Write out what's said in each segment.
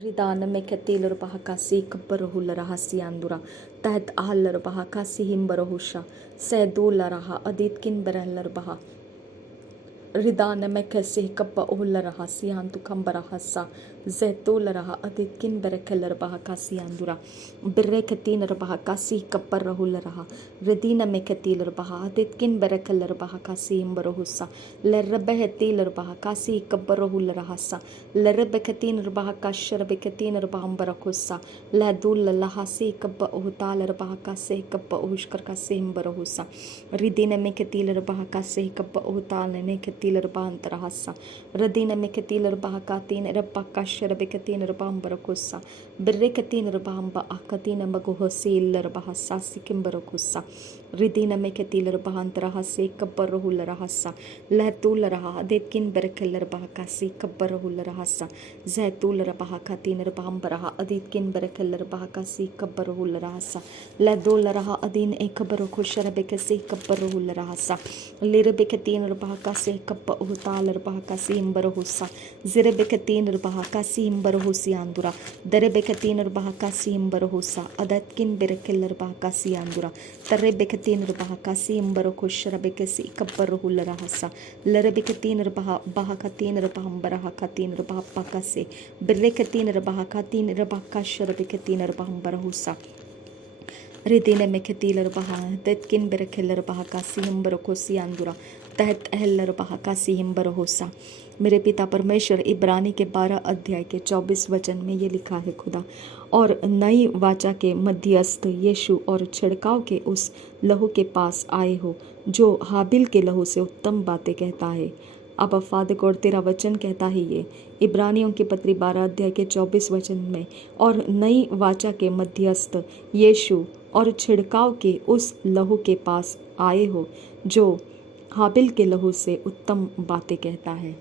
ರಿದಾನಮೆ ಕೆತ್ತೇಲರು ಬಹಕಾಸಿ ಕಬ್ಬರಹುಲ್ಲರಹ ಸಿಯಾಂದುರ Tahath ಅಹಲ್ಲರು ಬಹಕಾಸಿ ಹಿಂಬರಹುಷ ಸೆದೂಲರಹ ಅದಿತ್ಕಿನ್ ಬೆರಲ್ಲರು ಬಹ ರಿದಾನಮೆ KC ಕಬ್ಬ ಉಹುಲ್ಲರಹ ಸಿಯಾಂತು ಕಂಬರಹ ಸ ಝೆತೂಲರಹ ಅದಿತ್ಕಿನ್ ಬೆರಕೆಲ್ಲರು ಬಹಕಾಸಿ ಆಂದುರ ಬಿರ್ರೆ ಕೆತ್ತೀನರು ಬಹಕಾಸಿ ಕಬ್ಬರಹುಲ್ಲರಹ ರಿದೀನಮೆ ಕೆತ್ತೇಲರು ಬಹ ಅದಿತ್ಕಿನ್ ಬೆರಕೆಲ್ಲರು ಬಹಕಾಸಿ ಹಿಂಬರಹುಸ ಲೆರ್ರಬೆ ಹೆತ್ತೇಲರು ಬಹಕಾಸಿ ಕಬ್ಬರಹುಲ್ಲರಹ ಸ ಲೆರ್ರಬೆ ಕೆತ್ತೀನರು ಬಹಕಾಶರಬೆ ಕೆತ್ತೀನರು ಬಹಂಬರಹುಸ ಲದೂಲಲ್ಲಹಾಸಿ ಕಬ್ಬ ಉಹುತಾಲರು ಬಹಕಾಸಿ ಕಬ್ಬ ಉಹುಷ್ಕರ್ಕಾಸಿ ಹಿಂಬರಹುಸ ರಿದೀನಮೆ ಕೆತ್ತೇಲರು ಬಹಕಾಸಿ ಕಬ್ಬ ಉಹುತಾಲನೆ ಕೆತ್ತೇಲರು ಬಹಂತರಹಸ ರದೀನಮೆ ಕೆತ್ತೇಲರು ಬಹಕಾತೀನ ರಬ್ಬಕಾಶರ ಬೆಕತೀನರು ಬಹಂಬರಕುಸ ಬಿರ್ರೆ ಕೆತ್ತೀನರು ಬಹಂಬ ಅಕತೀನ ಮಗು ಹೊಸಿ ಇಲ್ಲರು ಬಹ ಸಾಸಿ ಕಿಂಬರಕುಸ ರಿದೀನಮೆ ಕೆತ್ತೇಲರು ಬಹಂತರಹಸೆ ಕಬ್ಬರಹುಲ್ಲರಹಸ ಲಹತೂಲರಹ ಅದೇತ್ಕಿನ್ ಬೆರಕೆಲ್ಲರು ಬಹಕಾಸಿ ಕಬ್ಬರಹುಲ್ಲರಹಸ ಝೈತೂಲರ ಬಹಕಾತೀನರು ಬಹಂಬರಹ ಅದಿತ್ಕಿನ್ ಬೆರಕೆಲ್ಲರು ಬಹಕಾಸಿ ಕಬ್ಬರಹುಲ್ಲರಹಸ ಲದೋಲರಹ ಅದೀನ್ ಏಕಬರಕುಶರ ಬೆಕಸಿ ಕಬ್ಬರಹುಲ್ಲರಹಸ ಲಿರಬೆಕತೀನರು ಬಹಕಾಸಿ ಕಬ್ಬ ಉಹುತಾಲರು ಬಹಕಾಸಿ ಹಿಂಬರಹುಸ ಜಿರಬೆಕತೀನರು ಬಹಕಾಸಿ ಹಿಂಬರಹುಸಿ ಆಂದುರ ದರೆಬೆಕತೀನರು ಬಹಕಾಸಿ ಹಿಂಬರಹುಸ ಅದತ್ಕಿನ್ ಬೆರಕೆಲ್ಲರು ಬಹಕಾಸಿ ಆಂದುರ ತರ್ರೆಬೆಕತೀನರು ಬಹಕಾಸಿ ಹಿಂಬರಕುಶರ ಬೆಕಸಿ ಕಬ್ಬರಹುಲ್ಲರಹಸ ಲರಬೆಕತೀನರು ಬಹಕತೀನರು ಬಹಂಬರಹ ಕತೀನರು ಬಹಪಕಸೆ ಬಿರ್ರೆಕತೀನರು ಬಹಕತೀನರು ಬಹಕಾಶರ ಬೆಕತೀನರು ಬಹಂಬರಹುಸ ರಿದೀನಮೆ ಕೆತ್ತೇಲರು ಬಹ ತೆತ್ಕಿನ್ ಬೆರಕೆಲ್ಲರು बहकासी हिम्बरकोसी आंदुरा तहत अहल्लर बहकासी हिम्बरहोसा। मेरे पिता परमेश्वर इब्रानी के 12 अध्याय के 24 वचन में ये लिखा है खुदा और नई वाचा के मध्यस्थ यीशु और छिड़काव के उस लहू के पास आए हो जो हाबिल के लहू से उत्तम बातें कहता है। अब फादर गॉड तेरा वचन कहता है ये इब्रानियों की पत्री 12 अध्याय के 24 वचन में और नई वाचा के मध्यस्थ यीशु और छिड़काव के उस लहू के पास आए हो जो हाबिल के लहू से उत्तम बातें कहता है।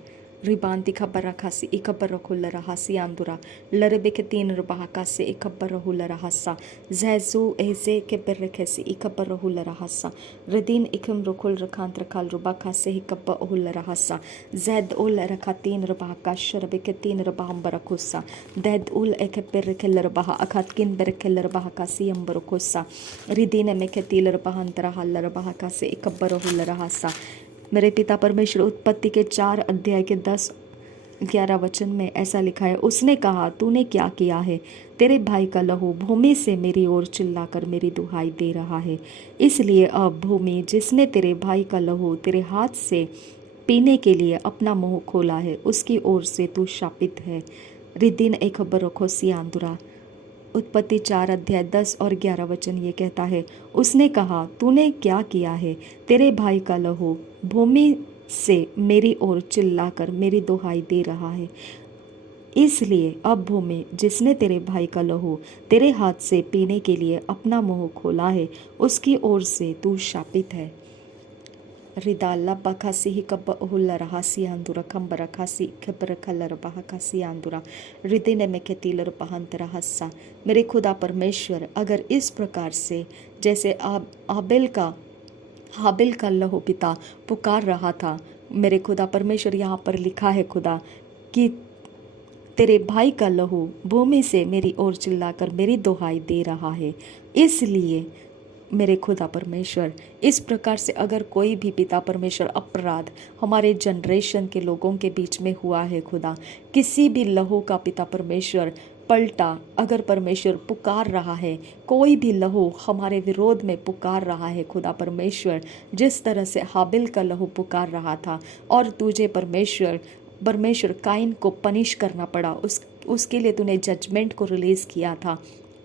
रिबांति खबर रखासी इखबर रखुल्ला रहासी आंदुरा लरबे के 3 बहकासे इखबर रहुल्ला रहासा जैसु ऐसे के पर रखेसी इखबर रहुल्ला रहासा रदीन इखम रखुल रखांत रखाल रुबाकासे इखबर रहुल्ला रहासा जैद उल रखातीन रबाकाश रबे के 3 रबाहम बरकुसा दैद उल एक पर रखेल रबाह अखातकिन बरखेल रबाकासी हम बरकुसा रिदीन में के 3 रबाहंतरा हल्ला रबाकासे इखबर रहुल्ला रहासा। मेरे पिता परमेश्वर उत्पत्ति के 4 अध्याय के 10-11 वचन में ऐसा लिखा है उसने कहा तूने क्या किया है तेरे भाई का लहू भूमि से मेरी ओर चिल्लाकर मेरी दुहाई दे रहा है इसलिए अब भूमि जिसने तेरे भाई का लहू तेरे हाथ से पीने के लिए अपना मुंह खोला है उसकी ओर से तू शापित है। रिद्दीन एक खबर रखो सियांदुरा उत्पत्ति 4 अध्याय 10 और 11 वचन ये कहता है उसने कहा तूने क्या किया है तेरे भाई का लहू भूमि से मेरी ओर चिल्लाकर मेरी दुहाई दे रहा है इसलिए अब भूमि जिसने तेरे भाई का लहू तेरे हाथ से पीने के लिए अपना मुंह खोला है उसकी ओर से तू शापित है। रिदाला बखासी ही कब उहुल्ला रहासी आंदुरा खंबर खासी खबर खलर बहकासी आंदुरा रिदिन में केतीलर बहंतरा हस्सा। मेरे खुदा परमेश्वर अगर इस प्रकार से जैसे हाबिल का लहू पिता पुकार रहा था मेरे खुदा परमेश्वर यहाँ पर लिखा है खुदा कि तेरे भाई का लहू भूमि से मेरी ओर चिल्लाकर मेरी दुहाई दे रहा है इसलिए मेरे खुदा परमेश्वर इस प्रकार से अगर कोई भी पिता परमेश्वर अपराध हमारे जनरेशन के लोगों के बीच में हुआ है खुदा किसी भी लहू का पिता परमेश्वर पलटा अगर परमेश्वर पुकार रहा है कोई भी लहू हमारे विरोध में पुकार रहा है खुदा परमेश्वर जिस तरह से हाबिल का लहू पुकार रहा था और तुझे परमेश्वर काइन को पनिश करना पड़ा उसके लिए तूने जजमेंट को रिलीज़ किया था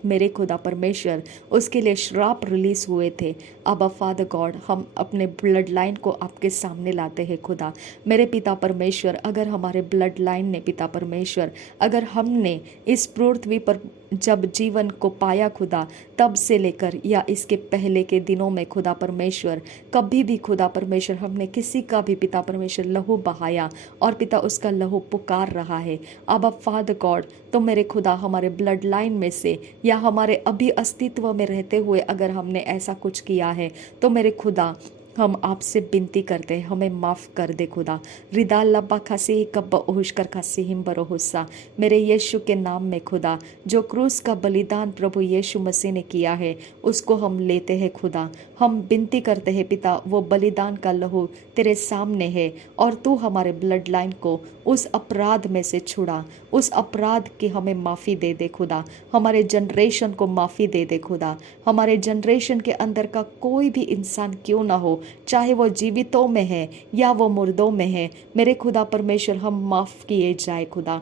मेरे खुदा परमेश्वर उसके लिए श्राप रिलीज़ हुए थे। अब फादर गॉड हम अपने ब्लड लाइन को आपके सामने लाते हैं खुदा मेरे पिता परमेश्वर अगर हमारे ब्लड लाइन ने पिता परमेश्वर अगर हमने इस पृथ्वी पर जब जीवन को पाया खुदा तब से लेकर या इसके पहले के दिनों में खुदा परमेश्वर कभी भी खुदा परमेश्वर हमने किसी का भी पिता परमेश्वर लहू बहाया और पिता उसका लहू पुकार रहा है अब फादर गॉड तो मेरे खुदा हमारे ब्लड लाइन में से या हमारे अभी अस्तित्व में रहते हुए अगर हमने ऐसा कुछ किया है तो मेरे खुदा हम आपसे विनती करते हैं, हमें माफ़ कर दे खुदा। रिदा लब्बा खासी कब्बा ओहुश कर खासी हिम बरोहुस्सा। मेरे यीशु के नाम में खुदा, जो क्रूस का बलिदान प्रभु यीशु मसीह ने किया है उसको हम लेते हैं खुदा। हम विनती करते हैं पिता, वो बलिदान का लहू तेरे सामने है और तू हमारे ब्लड लाइन को उस अपराध में से छुड़ा, उस अपराध की हमें माफ़ी दे दे खुदा। हमारे जनरेशन को माफ़ी दे दे खुदा। हमारे जनरेशन के अंदर का कोई भी इंसान क्यों ना हो, चाहे वो जीवितों में है या वो मुर्दों में है, मेरे खुदा परमेश्वर हम माफ़ किए जाए खुदा,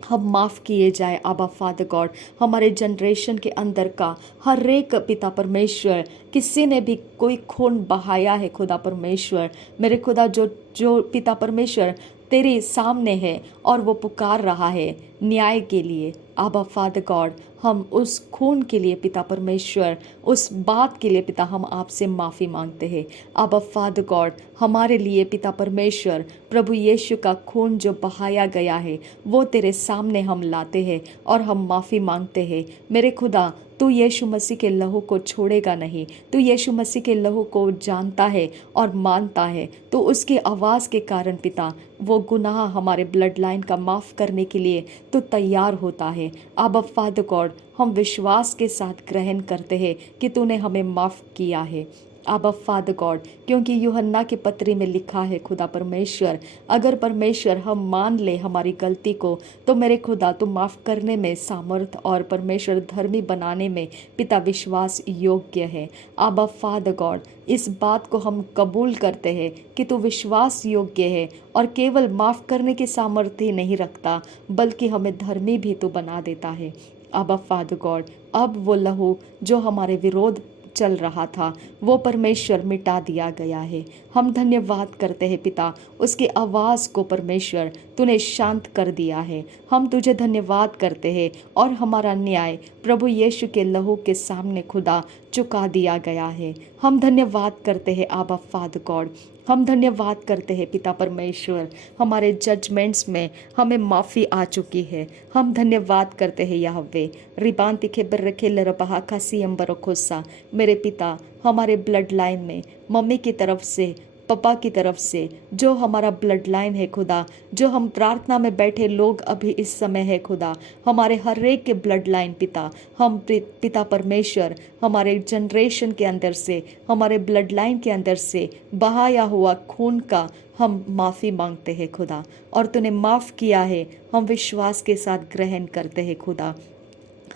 हम माफ़ किए जाए आबा फादर गॉड। हमारे जनरेशन के अंदर का हर एक पिता परमेश्वर, किसी ने भी कोई खून बहाया है खुदा परमेश्वर, मेरे खुदा जो जो पिता परमेश्वर तेरे सामने है और वो पुकार रहा है न्याय के लिए आबा फादर गॉड, हम उस खून के लिए पिता परमेश्वर, उस बात के लिए पिता हम आपसे माफ़ी मांगते हैं आबा फादर गॉड। हमारे लिए पिता परमेश्वर प्रभु यीशु का खून जो बहाया गया है वो तेरे सामने हम लाते हैं और हम माफ़ी मांगते हैं मेरे खुदा। तू यीशु मसीह के लहू को छोड़ेगा नहीं, तू यीशु मसीह के लहू को जानता है और मानता है, तो उसकी आवाज़ के कारण पिता वो गुनाह हमारे ब्लड लाइन का माफ़ करने के लिए तो तैयार होता है आबा फादर गॉड। हम विश्वास के साथ ग्रहण करते हैं कि तूने हमें माफ़ किया है आबा फादर गॉड, क्योंकि यूहन्ना के पत्री में लिखा है खुदा परमेश्वर, अगर परमेश्वर हम मान ले हमारी गलती को तो मेरे खुदा तू माफ़ करने में सामर्थ और परमेश्वर धर्मी बनाने में पिता विश्वास योग्य है आबा फादर गॉड। इस बात को हम कबूल करते हैं कि तू विश्वास योग्य है और केवल माफ़ करने की सामर्थ्य ही नहीं रखता बल्कि हमें धर्मी भी तू बना देता है आबा फादर गॉड। अब वो लहू जो हमारे विरोध चल रहा था वो परमेश्वर मिटा दिया गया है। हम धन्यवाद करते हैं पिता, उसकी आवाज़ को परमेश्वर तूने शांत कर दिया है। हम तुझे धन्यवाद करते हैं और हमारा न्याय प्रभु यीशु के लहू के सामने खुदा चुका दिया गया है। हम धन्यवाद करते हैं आबा फादर गॉड, हम धन्यवाद करते हैं पिता परमेश्वर, हमारे जजमेंट्स में हमें माफ़ी आ चुकी है। हम धन्यवाद करते हैं यहोवे रिबान तिखे बर्रखे लरबहा कासी अम्बरखोसा। मेरे पिता, हमारे ब्लड लाइन में मम्मी की तरफ से, पापा की तरफ से जो हमारा ब्लड लाइन है खुदा, जो हम प्रार्थना में बैठे लोग अभी इस समय है खुदा, हमारे हर एक के ब्लड लाइन पिता, हम पिता परमेश्वर हमारे जनरेशन के अंदर से, हमारे ब्लड लाइन के अंदर से बहाया हुआ खून का हम माफ़ी मांगते हैं खुदा, और तूने माफ़ किया है हम विश्वास के साथ ग्रहण करते हैं खुदा।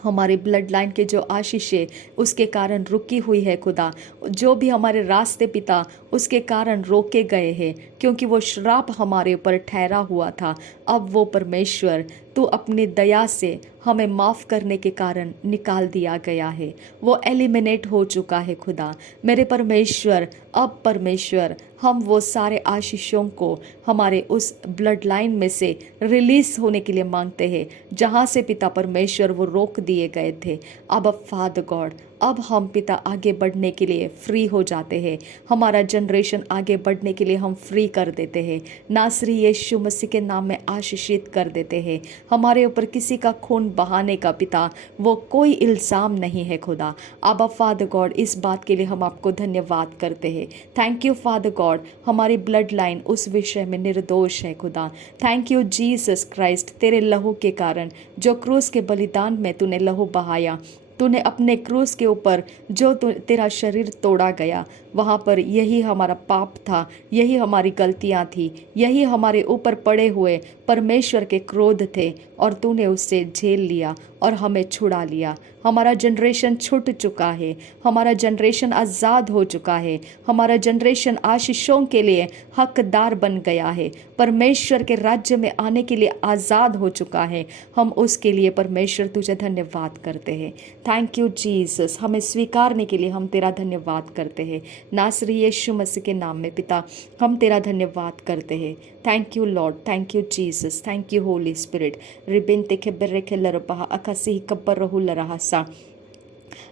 हमारे ब्लड लाइन के जो आशीषें उसके कारण रुकी हुई है खुदा, जो भी हमारे रास्ते पिता उसके कारण रोके गए हैं क्योंकि वो श्राप हमारे ऊपर ठहरा हुआ था, अब वो परमेश्वर तू अपनी दया से हमें माफ़ करने के कारण निकाल दिया गया है, वो एलिमिनेट हो चुका है खुदा। मेरे परमेश्वर, अब परमेश्वर हम वो सारे आशीषों को हमारे उस ब्लड लाइन में से रिलीज़ होने के लिए मांगते हैं जहाँ से पिता परमेश्वर वो रोक दिए गए थे। अब फादर गॉड, अब हम पिता आगे बढ़ने के लिए फ्री हो जाते हैं, हमारा जनरेशन आगे बढ़ने के लिए हम फ्री कर देते हैं, नासरी यीशु मसीह के नाम में आशीषित कर देते हैं। हमारे ऊपर किसी का खून बहाने का पिता वो कोई इल्ज़ाम नहीं है खुदा। आबा फादर गॉड, इस बात के लिए हम आपको धन्यवाद करते हैं। थैंक यू फादर गॉड, हमारी ब्लड लाइन उस विषय में निर्दोष है खुदा। थैंक यू जीसस क्राइस्ट, तेरे लहू के कारण जो क्रूस के बलिदान में तूने लहू बहाया, तूने अपने क्रूस के ऊपर जो तेरा शरीर तोड़ा गया, वहाँ पर यही हमारा पाप था, यही हमारी गलतियाँ थी, यही हमारे ऊपर पड़े हुए परमेश्वर के क्रोध थे, और तूने उससे झेल लिया और हमें छुड़ा लिया। हमारा जनरेशन छूट चुका है, हमारा जनरेशन आज़ाद हो चुका है, हमारा जनरेशन आशीषों के लिए हकदार बन गया है, परमेश्वर के राज्य में आने के लिए आज़ाद हो चुका है। हम उसके लिए परमेश्वर तुझे धन्यवाद करते हैं। थैंक यू जीसस, हमें स्वीकारने के लिए हम तेरा धन्यवाद करते हैं। नासरी यीशु मसीह के नाम में पिता हम तेरा धन्यवाद करते हैं। Thank you Lord, thank you Jesus, thank you Holy Spirit. रिबिन तिखे बेर्रे के लरबहा अकसी कब्बर रहू लरहा सा।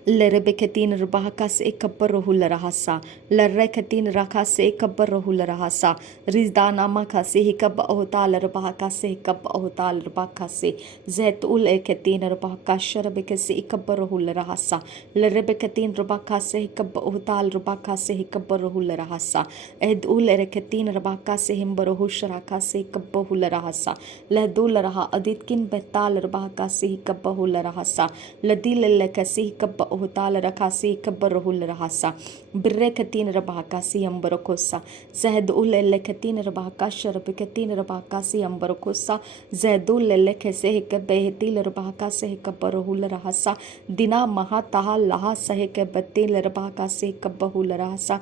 Lerebeketin Rabahkas Ekaparohula Rahasa, Lareketin Rakas Ekaparohula Rahasa, Rizdana Makase Hikab Otal Rabahakase Hikab Otal Rabakase, Zetul Eketin Rabahakashar Bekase Ekaparohula Rahasa, Lerebeketin Rabakase Hikab Otal Rabakase Hikaparohula Rahasa, Edul Ereketin Rabakase Himbarohusharakase Hikabahula Rahasa, Ladul Raha Aditkin Betal Rabahakase Hikabahula Rahasa, Ladil Lekase Hikab Otal Rakasi Kabarahul Rahasa, Brekatin Rabakasi Ambarakosa, Zedul Lekatin Rabakasha Rabikatin Rabakasi Ambarakosa, Zedul Lekese Behetil Rabakase Kabarahul Rahasa, Dina Mahataha Laha Saheke Batil Rabakasi Kabahul Rahasa,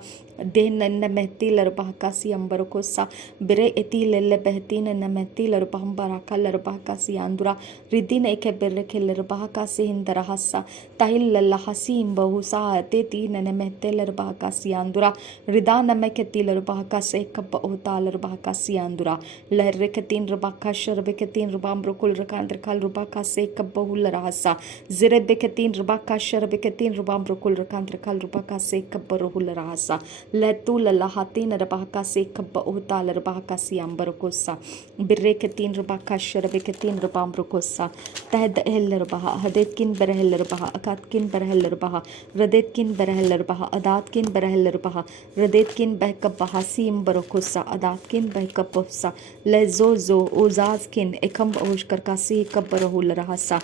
Den Nemetil Rabakasi Ambarakosa, Bere Etil Lebehetin Nemetil Rabambarakal Rabakasi Andura, Ridin Eke Berekil Rabakasi Hindarahasa, Tahil Hasim Bahusa Teti Nemetel Rabakasi Andura, Ridana Meketil Rabakase Kabahotal Rabakasi Andura, Lerekatin Rabakasha Rebekatin Rabambrokul Rakandrakal Rabakase Kabahul Rahasa, Zirebekatin Rabakasha Rebekatin Rabambrokul Rakandrakal Rabakase Kabarahul Rahasa, Letul Lahatin Rabakase Kabahotal Rabakasi Ambarakosa, Birekatin Rabakasha Rebekatin Rabambrokosa, Tad El Rabaha, Hadetkin Berhel Rabaha, Akatkin Berhel Rabaha, Radetkin Berhel Rabaha, Adatkin Berhel Rabaha, Radetkin Behkabaha, Sim Barokosa, Adatkin Behkaposa, Lezozo, Ozazkin, Ekam Oshkarkasi Kabarahul Rahasa।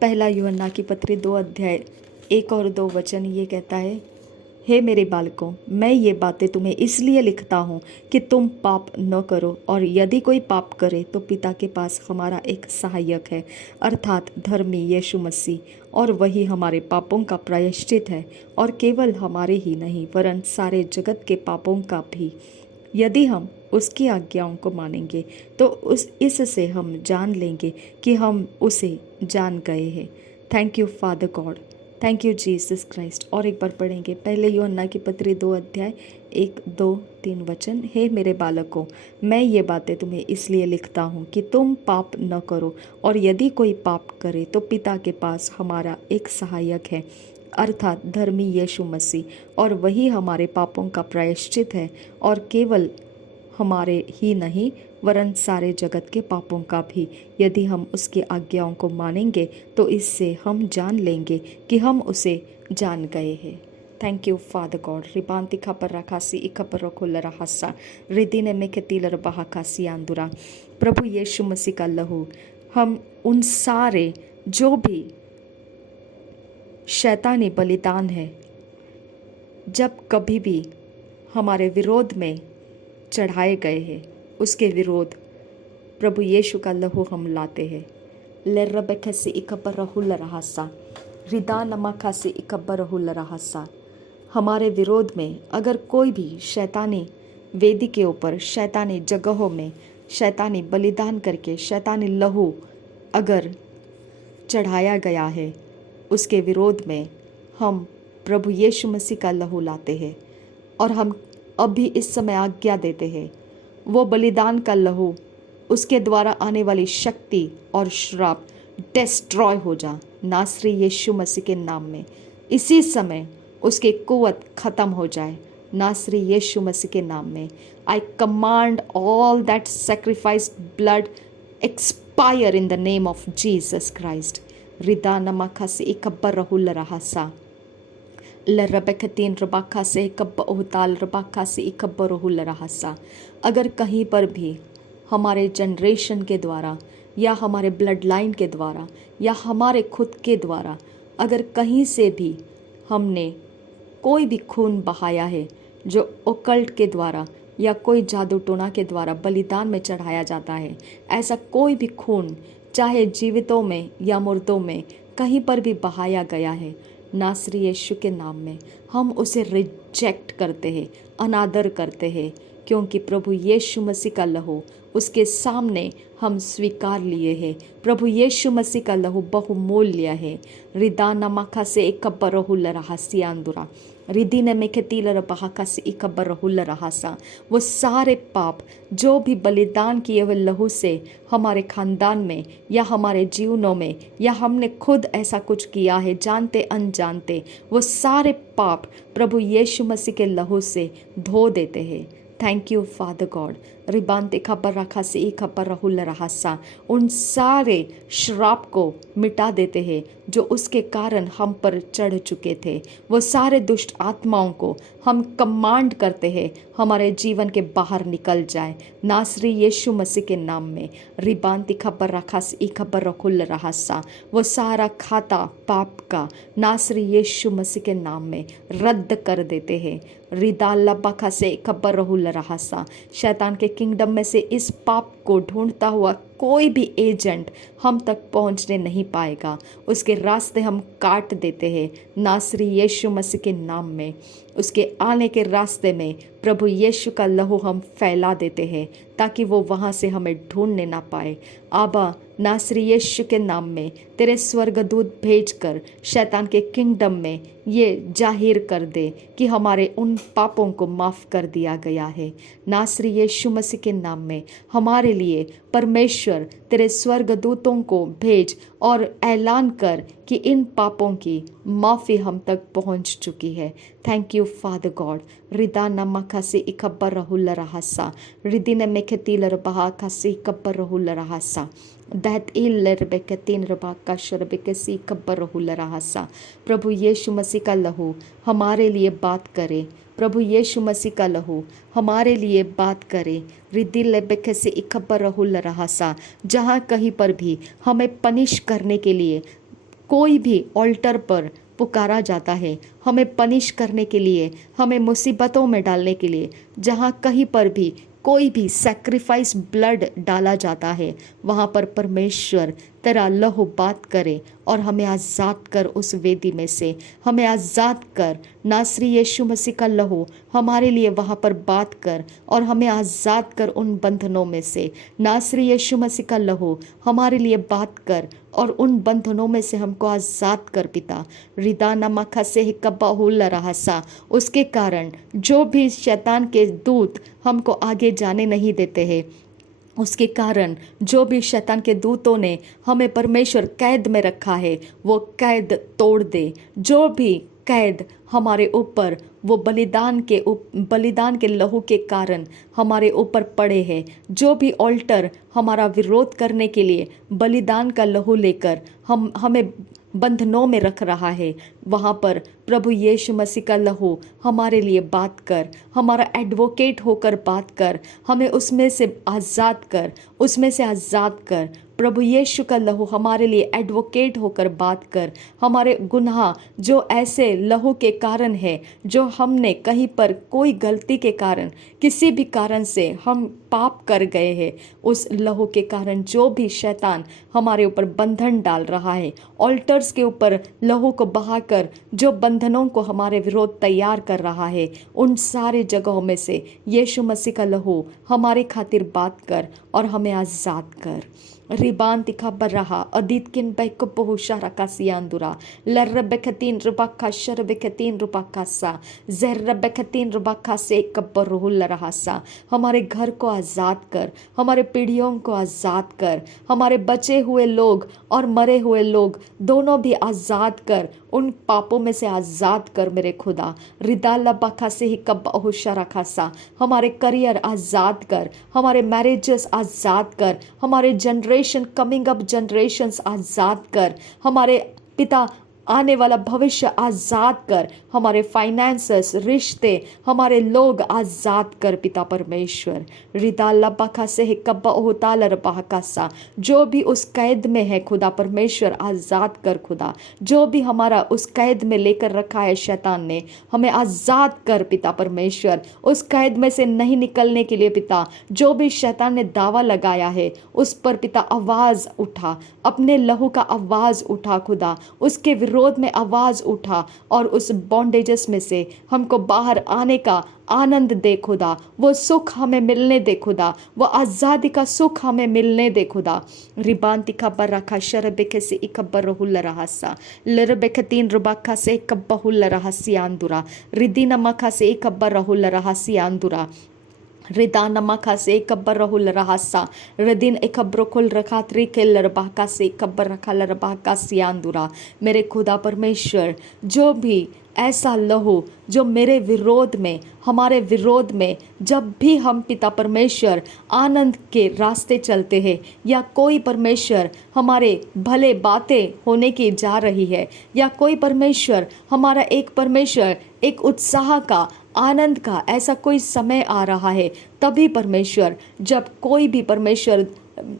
पहला यूहन्ना की पत्री 2 अध्याय 1 और 2 वचन ये कहता है, हे मेरे बालकों, मैं ये बातें तुम्हें इसलिए लिखता हूँ कि तुम पाप न करो, और यदि कोई पाप करे तो पिता के पास हमारा एक सहायक है, अर्थात धर्मी यीशु मसीह, और वही हमारे पापों का प्रायश्चित है, और केवल हमारे ही नहीं वरन सारे जगत के पापों का भी। यदि हम उसकी आज्ञाओं को मानेंगे तो इससे हम जान लेंगे कि हम उसे जान गए हैं। Thank you Father God, thank you Jesus Christ. और एक बार पढ़ेंगे पहले यूहन्ना की पत्री 2 अध्याय 1, 2, 3 वचन। हे मेरे बालकों, मैं ये बातें तुम्हें इसलिए लिखता हूँ कि तुम पाप न करो, और यदि कोई पाप करे तो पिता के पास हमारा एक सहायक है, अर्थात धर्मी यीशु मसीह, और वही हमारे पापों का प्रायश्चित है, और केवल हमारे ही नहीं वरन सारे जगत के पापों का भी। यदि हम उसकी आज्ञाओं को मानेंगे तो इससे हम जान लेंगे कि हम उसे जान गए हैं। Thank you Father God. रिबांति खपर रखासी इखपर रखोल रहसा रिदिने में केतिल रबाहकासी आंदुरा। प्रभु यीशु मसीह का लहू हम उन सारे जो भी शैतानी बलिदान है, जब कभी भी हमारे विरोध में चढ़ाए गए हैं, उसके विरोध प्रभु यीशु का लहू हम लाते हैं। लेरबेखसी इकबरहुल रहसा रिदा नमखासी इकबरहुल रहसा। हमारे विरोध में अगर कोई भी शैतानी वेदी के ऊपर, शैतानी जगहों में शैतानी बलिदान करके शैतानी लहू अगर चढ़ाया गया है, उसके विरोध में हम प्रभु यीशु मसीह का लहू लाते हैं, और हम अब भी इस समय आज्ञा देते हैं वो बलिदान का लहू, उसके द्वारा आने वाली शक्ति और श्राप डिस्ट्रॉय हो जा नासरी यीशु मसीह के नाम में। इसी समय उसकी कुव्वत खत्म हो जाए नासरी यीशु मसीह के नाम में। I command all that sacrificed blood expire in the name of Jesus Christ. रिदा नमखासी इकब्बर रहुल रहसा लरबकतीन रबाखा से कब ओताल रबाखा से इकब्बर रहुल रहसा। अगर कहीं पर भी हमारे जनरेशन के द्वारा या हमारे ब्लड लाइन के द्वारा या हमारे खुद के द्वारा अगर कहीं से भी हमने कोई भी खून बहाया है जो ओकल्ट के द्वारा या कोई जादू टोना के द्वारा बलिदान में चढ़ाया जाता है, ऐसा कोई भी खून चाहे जीवितों में या मुर्दों में कहीं पर भी बहाया गया है, नासरी यीशु के नाम में हम उसे रिजेक्ट करते हैं, अनादर करते हैं, क्योंकि प्रभु यीशु मसीह का लहू उसके सामने हम स्वीकार लिए हैं। प्रभु यीशु मसीह का लहू बहुमूल्य है। रिदाना मखा से इकब्बरहुल रहस्यांदुरा रिदिने में खेतीलर बहाका से इकब्बरहुल रहसा। वो सारे पाप जो भी बलिदान किए हुए लहू से हमारे खानदान में या हमारे जीवनों में या हमने खुद ऐसा कुछ किया है जानते अनजानते, वो सारे पाप प्रभु यीशु मसीह के लहू से धो देते हैं। Thank you Father God. रिबानते खबर रखा से एक खबर रहुल रहासा, उन सारे श्राप को मिटा देते हैं जो उसके कारण हम पर चढ़ चुके थे। वो सारे दुष्ट आत्माओं को हम कमांड करते हैं हमारे जीवन के बाहर निकल जाए नासरी यीशु मसीह के नाम में। रिबानती खबर रखा से एक खबर रहुल रहासा, वो सारा खाता पाप का नासरी यीशु मसीह के नाम में रद्द कर देते हैं। रिदाल्ला बखा से खबर रहुल रहासा, शैतान के किंगडम में से इस पाप को ढूंढता हुआ कोई भी एजेंट हम तक पहुंचने नहीं पाएगा। उसके रास्ते हम काट देते हैं नासरी यीशु मसीह के नाम में। उसके आने के रास्ते में प्रभु यीशु का लहू हम फैला देते हैं ताकि वो वहाँ से हमें ढूंढने ना पाए। आबा नासरी यीशु के नाम में तेरे स्वर्गदूत भेजकर शैतान के किंगडम में ये जाहिर कर दे कि हमारे उन पापों को माफ़ कर दिया गया है। नासरी यीशु मसीह के नाम में हमारे लिए परमेश्वर तेरे स्वर्गदूतों को भेज और ऐलान कर कि इन पापों की माफ़ी हम तक पहुंच चुकी है। Thank you Father God. रिदा नमका से इकब्बर रहुल रहसा, रिदिन में खेतीलर बहा का से इकब्बर रहुल रहसा, दैट इलर बेकतीन रबा का शरबे के सी इकब्बर रहुल रहसा। प्रभु यीशु मसीह का लहू हमारे लिए बात करे। प्रभु यीशु मसीह का लहू हमारे लिए बात करे। रिदिल बेके से इकब्बर रहुल रहसा, जहाँ कहीं पर भी हमें पनिश करने के लिए कोई भी ऑल्टर पर पुकारा जाता है, हमें पनिश करने के लिए, हमें मुसीबतों में डालने के लिए, जहाँ कहीं पर भी कोई भी सैक्रिफाइस ब्लड डाला जाता है, वहाँ पर परमेश्वर तेरा लहू बात करे और हमें आज़ाद कर उस वेदी में से, हमें आज़ाद कर। नासरी यीशु मसीह का लहू हमारे लिए वहाँ पर बात कर और हमें आज़ाद कर उन बंधनों में से। नासरी यीशु मसीह का लहू हमारे लिए बात कर और उन बंधनों में से हमको आज़ाद कर पिता। रिदाना मखा से हिकब्बाहुल रहसा, उसके कारण जो भी शैतान के दूत हमको आगे जाने नहीं देते हैं, उसके कारण जो भी शैतान के दूतों ने हमें परमेश्वर कैद में रखा है, वो कैद तोड़ दे। जो भी कैद हमारे ऊपर वो बलिदान के लहू के कारण हमारे ऊपर पड़े हैं, जो भी ऑल्टर हमारा विरोध करने के लिए बलिदान का लहू लेकर हमें बंधनों में रख रहा है, वहाँ पर प्रभु यीशु मसीह का लहू हमारे लिए बात कर, हमारा एडवोकेट होकर बात कर, हमें उसमें से आज़ाद कर, उसमें से आज़ाद कर। प्रभु यीशु का लहू हमारे लिए एडवोकेट होकर बात कर। हमारे गुनाह जो ऐसे लहू के कारण है, जो हमने कहीं पर कोई गलती के कारण किसी भी कारण से हम पाप कर गए हैं, उस लहू के कारण जो भी शैतान हमारे ऊपर बंधन डाल रहा है, ऑल्टर्स के ऊपर लहू को बहाकर जो बंधनों को हमारे विरोध तैयार कर रहा है, उन सारे जगहों में से यीशु मसीह का लहू हमारे खातिर बात कर और हमें आज़ाद कर। रिबान तिखबर रहा अदित किन बैक बहुशा रकासियांदुरा लर्र बेखतीन रुबाका शर बेखतीन रुबाका सा जर्र बेखतीन रुबाका से कब्बर रुहुल रहासा। हमारे घर को आज़ाद कर, हमारे पीढ़ियों को आज़ाद कर, हमारे बचे हुए लोग और मरे हुए लोग दोनों भी आज़ाद कर, उन पापों में से आज़ाद कर मेरे खुदा। रिदाला बखा से ही कब अहुशा रखा सा, हमारे करियर आज़ाद कर, हमारे मैरिजेस आज़ाद कर, हमारे जनरेशन कमिंग अप जनरेशन्स आज़ाद कर, हमारे पिता आने वाला भविष्य आज़ाद कर, हमारे फाइनेंसेस रिश्ते हमारे लोग आज़ाद कर पिता परमेश्वर। रिदाला बखा से ही कब्बा ओहतालर बहकासा, जो भी उस कैद में है खुदा परमेश्वर आज़ाद कर खुदा। जो भी हमारा उस कैद में लेकर रखा है शैतान ने, हमें आज़ाद कर पिता परमेश्वर। उस कैद में से नहीं निकलने के लिए पिता, जो भी शैतान ने दावा लगाया है उस पर पिता आवाज़ उठा, अपने लहू का आवाज़ उठा खुदा, उसके विरुद्ध विरोध में आवाज उठा और उस बॉन्डेजेस में से हमको बाहर आने का आनंद दे खुदा, वो सुख हमें मिलने दे खुदा, वो आज़ादी का सुख हमें मिलने दे खुदा। रिबांति खबर रखा शरबेके से इकबर रहुल रहसा लरबेके तीन रुबाका से इकब्बहुल रहसी आंदुरा रिदीना मखा से इकबर रहुल रहसी आंदुरा रिदानमा खासे इकब्बर रहुल रहसा रदिन इकब्रकुल रखा त्रिकेल लरबाका से इकब्बर रखा लरबाका सियांदुरा। मेरे खुदा परमेश्वर, जो भी ऐसा लहू जो मेरे विरोध में, हमारे विरोध में, जब भी हम पिता परमेश्वर आनंद के रास्ते चलते हैं या कोई परमेश्वर हमारे भले बातें होने की जा रही है या कोई परमेश्वर हमारा एक परमेश्वर एक उत्साह का, आनंद का ऐसा कोई समय आ रहा है, तभी परमेश्वर जब कोई भी परमेश्वर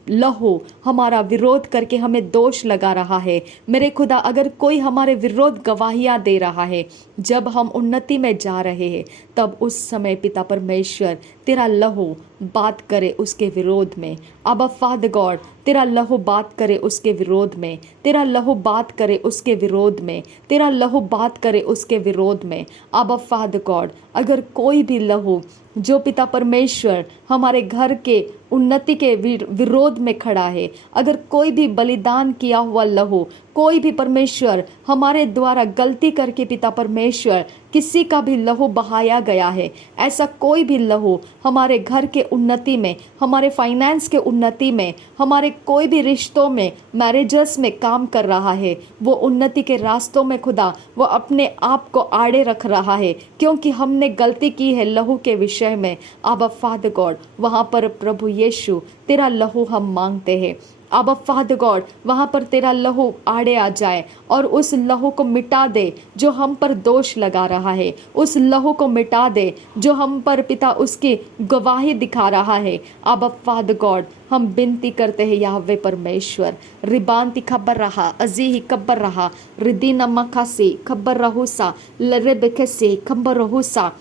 लहू हमारा विरोध करके हमें दोष लगा रहा है, मेरे खुदा अगर कोई हमारे विरोध गवाहियां दे रहा है, जब हम उन्नति में जा रहे हैं, तब उस समय पिता परमेश्वर तेरा लहू बात करे उसके विरोध में। अब फादर गॉड तेरा लहू बात करे उसके विरोध में, तेरा लहू बात करे उसके विरोध में, तेरा लहू बात करे उसके विरोध में। अब फादर गॉड अगर कोई भी लहू जो पिता परमेश्वर हमारे घर के उन्नति के विरोध में खड़ा है, अगर कोई भी बलिदान किया हुआ लहू, कोई भी परमेश्वर हमारे द्वारा गलती करके पिता परमेश्वर किसी का भी लहू बहाया गया है, ऐसा कोई भी लहू हमारे घर के उन्नति में, हमारे फाइनेंस के उन्नति में, हमारे कोई भी रिश्तों में, मैरिजेस में काम कर रहा है, वो उन्नति के रास्तों में खुदा वो अपने आप को आड़े रख रहा है क्योंकि हमने गलती की है लहू के विषय में। अब फादर गॉड वहाँ पर प्रभु यीशु तेरा लहू हम मांगते हैं। अब फादर गॉड वहाँ पर तेरा लहू आड़े आ जाए और उस लहू को मिटा दे जो हम पर दोष लगा रहा है, उस लहू को मिटा दे जो हम पर पिता उसकी गवाही दिखा रहा है। अब फादर गॉड हम विनती करते हैं याहवे परमेश्वर, रिबांति खबर रहा अजीही खबर रहा रिदीना मखासी खबर रहूसा लरे बेखेसी खबर रहूसा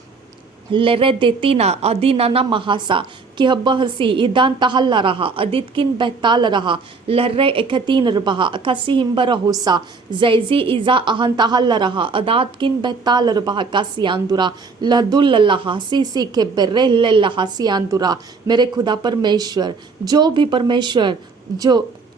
लेरे देतीना अदीनाना महासा कि हब्बहसी इदान तहल्ला रहा अदित किन बहताल रहा लर्रे एकतीन रहा अकासी हिम्बर होसा जैजी इजा अहन तहल्ला रहा अदात किन बहताल रहा कासी आंदुरा लदुल लहा सी के बेरे लहा सी आंदुरा। मेरे खुदा परमेश्वर जो भी परमेश्वर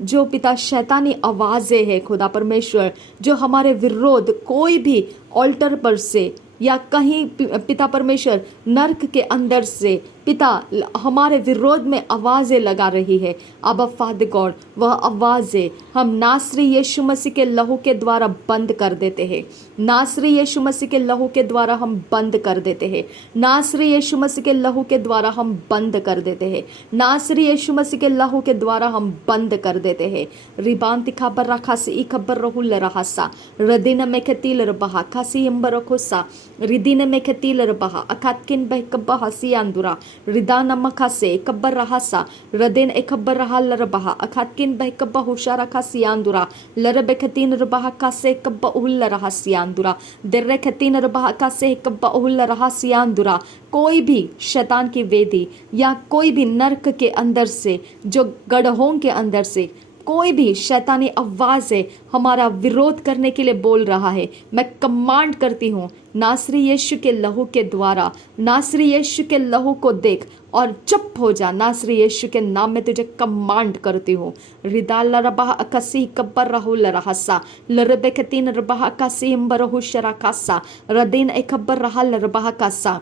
जो पिता शैतानी आवाज़ें है खुदा परमेश्वर जो हमारे विरोध कोई भी ऑल्टर पर से या कहीं पिता परमेश्वर नर्क के अंदर से पिता हमारे विरोध में आवाज़ें लगा रही है, अब फादर गॉड वह आवाज़ें हम नासरी यीशु मसीह के लहू के द्वारा बंद कर देते हैं। नासरी यीशु मसीह के लहू के द्वारा हम बंद कर देते हैं। नासरी यीशु मसीह के लहू के द्वारा हम बंद कर देते हैं। नासरी यीशु मसीह के लहू के द्वारा हम बंद कर देते हैं। रिबांति खबर रखा से ई खबर रहुल रहासा रदिन में खतील रबहा खासी हिम्बर रखोसा रिदिन में खतील रबहा अखातकिन बहकब्बा हसी अंदुरा रिदाना मखासे कब्बर रहासा रदिन एकब्बर रहा लरबहा अखातकिन बहकब्बा हुशारा खासी अंदुरा लरबे खतीन रबहा कासे कब्बा उहुल रहा सियांदुरा दर्रे खतीन रबहा कासे कब्बा उहुल रहा सियांदुरा। कोई भी शैतान की वेदी या कोई भी नर्क के अंदर से जो गड्ढों के अंदर से कोई भी शैतानी आवाज़ हमारा विरोध करने के लिए बोल रहा है, मैं कमांड करती हूँ नासरी यीशु के लहू के द्वारा, नासरी यीशु के लहू को देख और चुप हो जा। नासरी यीशु के नाम में तुझे कमांड करती हूँ। रिदाल रबाह अकसी कब्बर रहूल रहसा लरबे खतीन रबाह अकसी इम्बरहु शराकासा रदीन एकब्बर रहा लरबाह कासा।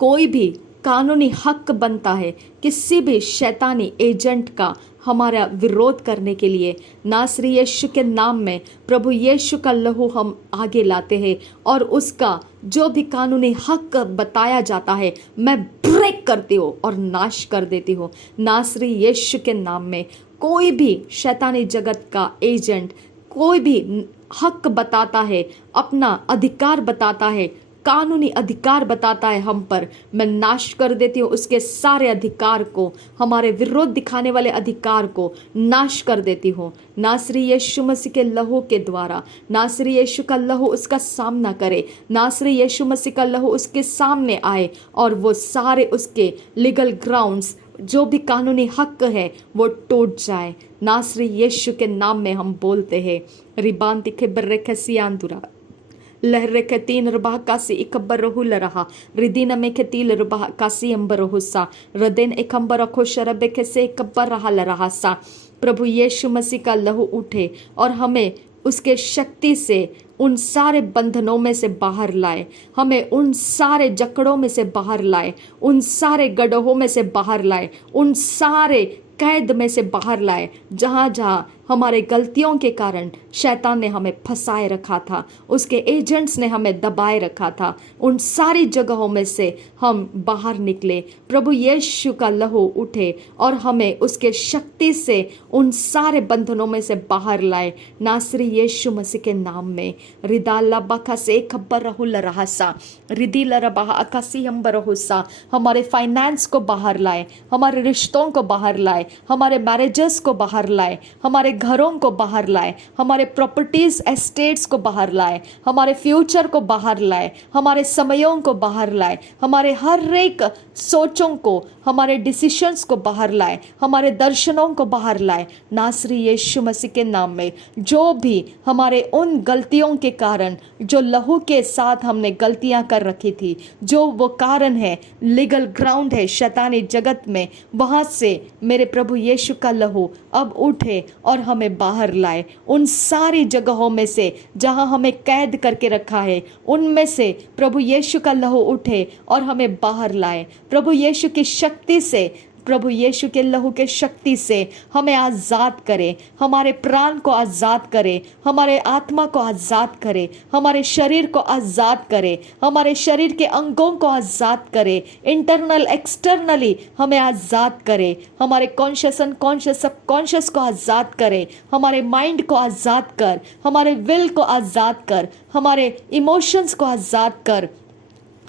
कोई भी कानूनी हक बनता है किसी भी शैतानी एजेंट का हमारा विरोध करने के लिए, नासरी यीशु के नाम में प्रभु यीशु का लहू हम आगे लाते हैं और उसका जो भी कानूनी हक बताया जाता है मैं ब्रेक करती हूँ और नाश कर देती हूँ। नासरी यीशु के नाम में कोई भी शैतानी जगत का एजेंट कोई भी हक बताता है, अपना अधिकार बताता है, कानूनी अधिकार बताता है हम पर, मैं नाश कर देती हूँ उसके सारे अधिकार को, हमारे विरोध दिखाने वाले अधिकार को नाश कर देती हूँ। नासरी यीशु मसीह के लहू के द्वारा, नासरी यीशु का लहू उसका सामना करे, नासरी यीशु मसीह का लहू उसके सामने आए और वो सारे उसके लीगल ग्राउंड्स जो भी कानूनी हक है वो टूट जाए। नासरी यीशु के नाम में हम बोलते हैं। रिबान दिखे बर्रे खसियान लहरे कतीन रबाह कासी इकबर रहुल रहा रिदीन में खतील रबाह कासी अंबर हुस्सा रदेन एकंबर खोशरबे के से इकबर रहा लरहा सा। प्रभु यीशु मसीह का लहू उठे और हमें उसके शक्ति से उन सारे बंधनों में से बाहर लाए, हमें उन सारे जकड़ों में से बाहर लाए, उन सारे गड्ढों में से बाहर लाए, उन सारे कैद में से बाहर लाए जहाँ जहाँ हमारे गलतियों के कारण शैतान ने हमें फंसाए रखा था, उसके एजेंट्स ने हमें दबाए रखा था। उन सारी जगहों में से हम बाहर निकले। प्रभु यीशु का लहू उठे और हमें उसके शक्ति से उन सारे बंधनों में से बाहर लाए। नासरी यीशु मसीह के नाम में। रिदाला बका से खबर रहुल रहसा रिदीला रबाह अकासी अंबर हुस्सा। हमारे फाइनेंस को बाहर लाए, हमारे रिश्तों को बाहर लाए, हमारे मैरिजेस को बाहर लाए, हमारे घरों को बाहर लाए, हमारे प्रॉपर्टीज एस्टेट्स को बाहर लाए, हमारे फ्यूचर को बाहर लाए, हमारे समयों को बाहर लाए, हमारे हर एक सोचों को, हमारे डिसीशंस को बाहर लाए, हमारे दर्शनों को बाहर लाए। नासरी यीशु मसीह के नाम में जो भी हमारे उन गलतियों के कारण, जो लहू के साथ हमने गलतियां कर रखी थी, जो वो कारण है, लीगल ग्राउंड है शैतानी जगत में, वहां से मेरे प्रभु यीशु का लहू अब उठे और हमें बाहर लाए। उन सारी जगहों में से जहां हमें कैद करके रखा है, उनमें से प्रभु यीशु का लहू उठे और हमें बाहर लाए। प्रभु यीशु की शक्ति से, प्रभु यीशु के लहू के शक्ति से हमें आज़ाद करे, हमारे प्राण को आज़ाद करे, हमारे आत्मा को आज़ाद करे, हमारे शरीर को आज़ाद करे, हमारे शरीर के अंगों को आज़ाद करे, इंटरनल एक्सटर्नली हमें आज़ाद करे, हमारे कॉन्शियस अनकॉन्शियस सबकॉन्शियस को आज़ाद करे, हमारे माइंड को आज़ाद कर, हमारे विल को आज़ाद कर, हमारे इमोशंस को आज़ाद कर,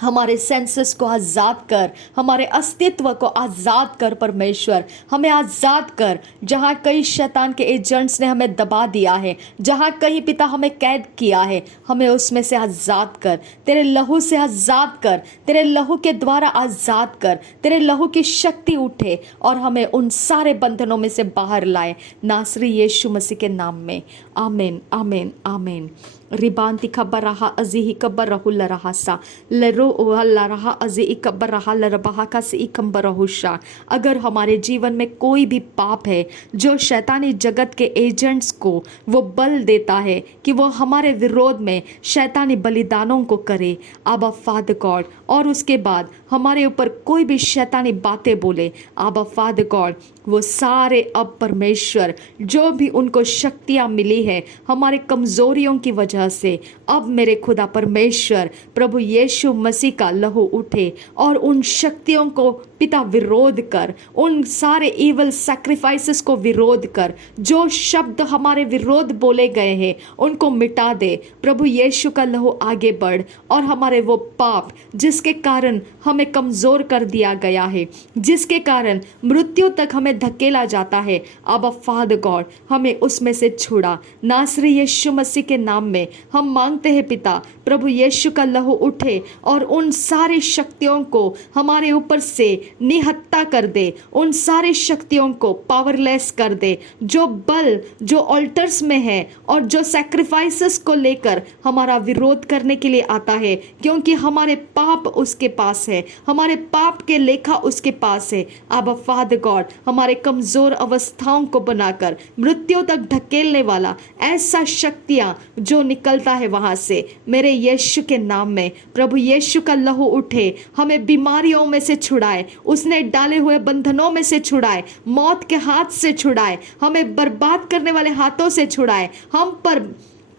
हमारे सेंसेस को आज़ाद कर, हमारे अस्तित्व को आज़ाद कर। परमेश्वर हमें आज़ाद कर। जहाँ कई शैतान के एजेंट्स ने हमें दबा दिया है, जहाँ कहीं पिता हमें कैद किया है, हमें उसमें से आज़ाद कर। तेरे लहू से आज़ाद कर, तेरे लहू के द्वारा आज़ाद कर। तेरे लहू की शक्ति उठे और हमें उन सारे बंधनों में से बाहर लाए। नासरी यीशु मसीह के नाम में आमीन, आमीन, आमीन। रिबांति खबर रहा अजी ही कबर रहुल रहा सा लरो वल्ला रहा अजी इकबर रहा लरबहा का से इकम्बर रहुशा। अगर हमारे जीवन में कोई भी पाप है जो शैतानी जगत के एजेंट्स को वो बल देता है कि वो हमारे विरोध में शैतानी बलिदानों को करे, आबा फादर गॉड, और उसके बाद हमारे ऊपर कोई भी शैतानी बातें बोले, आबा फादर गॉड, वो सारे अब परमेश्वर जो भी उनको शक्तियाँ मिली है हमारे कमज़ोरियों की वजह से, अब मेरे खुदा परमेश्वर प्रभु यीशु मसीह का लहू उठे और उन शक्तियों को पिता विरोध कर, उन सारे इवल सैक्रिफाइसेस को विरोध कर, जो शब्द हमारे विरोध बोले गए हैं उनको मिटा दे। प्रभु यीशु का लहू आगे बढ़ और हमारे वो पाप जिसके कारण हमें कमज़ोर कर दिया गया है, जिसके कारण मृत्यु तक हमें धकेला जाता है, अब फादर गॉड हमें उसमें से छुड़ा। नासरी यीशु मसीह के नाम में हम मांगते हैं पिता, प्रभु यीशु का लहू उठे और उन सारी शक्तियों को हमारे ऊपर से निहत्ता कर दे, उन सारी शक्तियों को पावरलेस कर दे, जो बल जो ऑल्टर्स में है और जो सैक्रिफाइसेस को लेकर हमारा विरोध करने के लिए आता है, क्योंकि हमारे पाप उसके पास है, हमारे पाप के लेखा उसके पास है। अब फादर गॉड हमारे कमज़ोर अवस्थाओं को बनाकर मृत्यु तक ढकेलने वाला ऐसा शक्तियाँ जो निकलता है वहाँ से, मेरे यीशु के नाम में प्रभु यीशु का लहू उठे, हमें बीमारियों में से छुड़ाए, उसने डाले हुए बंधनों में से छुड़ाए, मौत के हाथ से छुड़ाए, हमें बर्बाद करने वाले हाथों से छुड़ाए, हम पर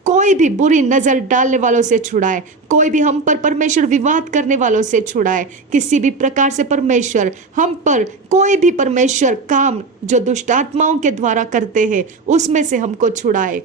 कोई भी बुरी नज़र डालने वालों से छुड़ाए, कोई भी हम पर परमेश्वर विवाद करने वालों से छुड़ाए, किसी भी प्रकार से परमेश्वर हम पर कोई भी परमेश्वर काम जो दुष्ट आत्माओं के द्वारा करते हैं उसमें से हमको छुड़ाए।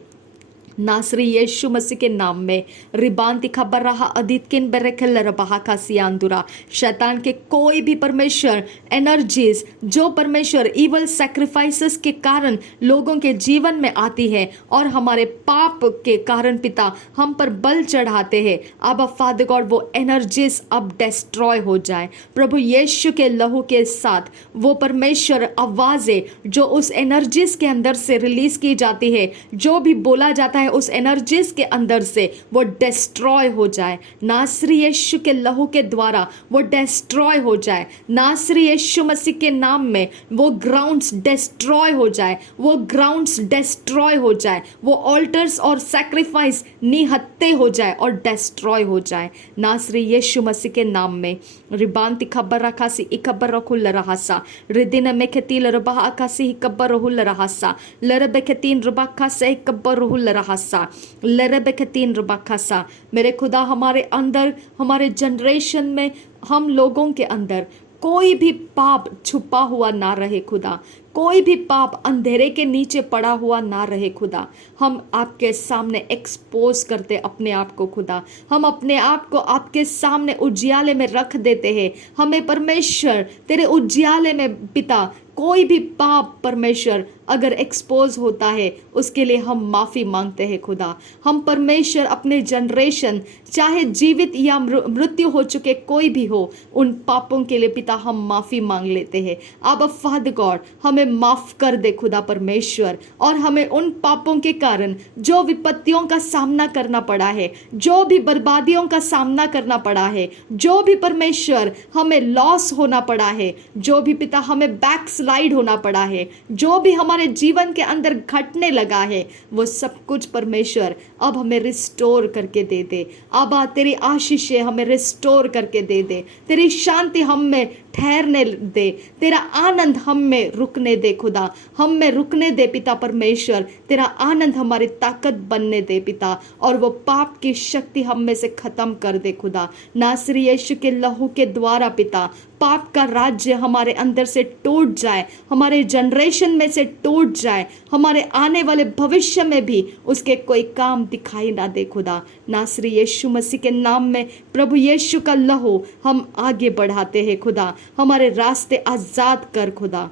नासरी यीशु मसीह के नाम में रिबांति खबर रहा अदित किन बेरेखल रहा का सियांदुरा शैतान के कोई भी परमेश्वर एनर्जीज जो परमेश्वर इवल सैक्रिफाइसेस के कारण लोगों के जीवन में आती है और हमारे पाप के कारण पिता हम पर बल चढ़ाते हैं, अब फादर गॉड वो एनर्जीज अब डिस्ट्रॉय हो जाए प्रभु यीशु के लहू के साथ। वो परमेश्वर आवाजें जो उस एनर्जीज के अंदर से रिलीज की जाती है, जो भी बोला जाता है उस एनर्जीज के अंदर से वो डिस्ट्रॉय हो जाए नासरी यीशु के लहू के द्वारा, वो डिस्ट्रॉय हो जाए नासरी यीशु मसीह के नाम में। वो ग्राउंड्स डिस्ट्रॉय हो जाए, वो ग्राउंड्स डिस्ट्रॉय हो जाए, वो ऑल्टर्स और सैक्रिफाइस निहत्ते हो जाए और डिस्ट्रॉय हो जाए नासरी यीशु मसीह के नाम में। रिबांति खबर रखासी इखबर रखुल रहासा रिदिन में खतील रबा आकासी इखबर रहुल रहासा लरबे खतीन रबाखा से इखबर रहुल रहासा लरबे खतीन रबाखासा। मेरे खुदा हमारे अंदर, हमारे जनरेशन में, हम लोगों के अंदर कोई भी पाप छुपा हुआ ना रहे खुदा, कोई भी पाप अंधेरे के नीचे पड़ा हुआ ना रहे खुदा। हम आपके सामने एक्सपोज करते अपने आप को खुदा, हम अपने आप को आपके सामने उजियाले में रख देते हैं। हमें परमेश्वर तेरे उजियाले में पिता कोई भी पाप परमेश्वर अगर एक्सपोज होता है उसके लिए हम माफ़ी मांगते हैं खुदा। हम परमेश्वर अपने जनरेशन चाहे जीवित या मृत्यु हो चुके कोई भी हो, उन पापों के लिए पिता हम माफ़ी मांग लेते हैं। अब फादर गॉड हमें माफ़ कर दे खुदा परमेश्वर, और हमें उन पापों के कारण जो विपत्तियों का सामना करना पड़ा है, जो भी बर्बादियों का सामना करना पड़ा है, जो भी परमेश्वर हमें लॉस होना पड़ा है, जो भी पिता हमें बैकस्लाइड होना पड़ा है, जो भी हमारे जीवन के अंदर घटने लगा है, वो सब कुछ परमेश्वर अब हमें रिस्टोर करके दे दे। अब तेरी आशीषें हमें रिस्टोर करके दे दे, तेरी शांति हम में ठहरने दे, तेरा आनंद हम में रुकने दे खुदा, हम में रुकने दे पिता परमेश्वर। तेरा आनंद हमारी ताकत बनने दे पिता, और वो पाप की शक्ति हम में से खत्म कर दे खुदा। नासरी यीशु के लहू के द्वारा पिता पाप का राज्य हमारे अंदर से टूट जाए, हमारे जनरेशन में से टूट जाए, हमारे आने वाले भविष्य में भी उसके कोई काम दिखाई ना दे खुदा। नासरी यीशु मसीह के नाम में प्रभु यीशु का लहू हम आगे बढ़ाते हैं खुदा, हमारे रास्ते आजाद कर खुदा।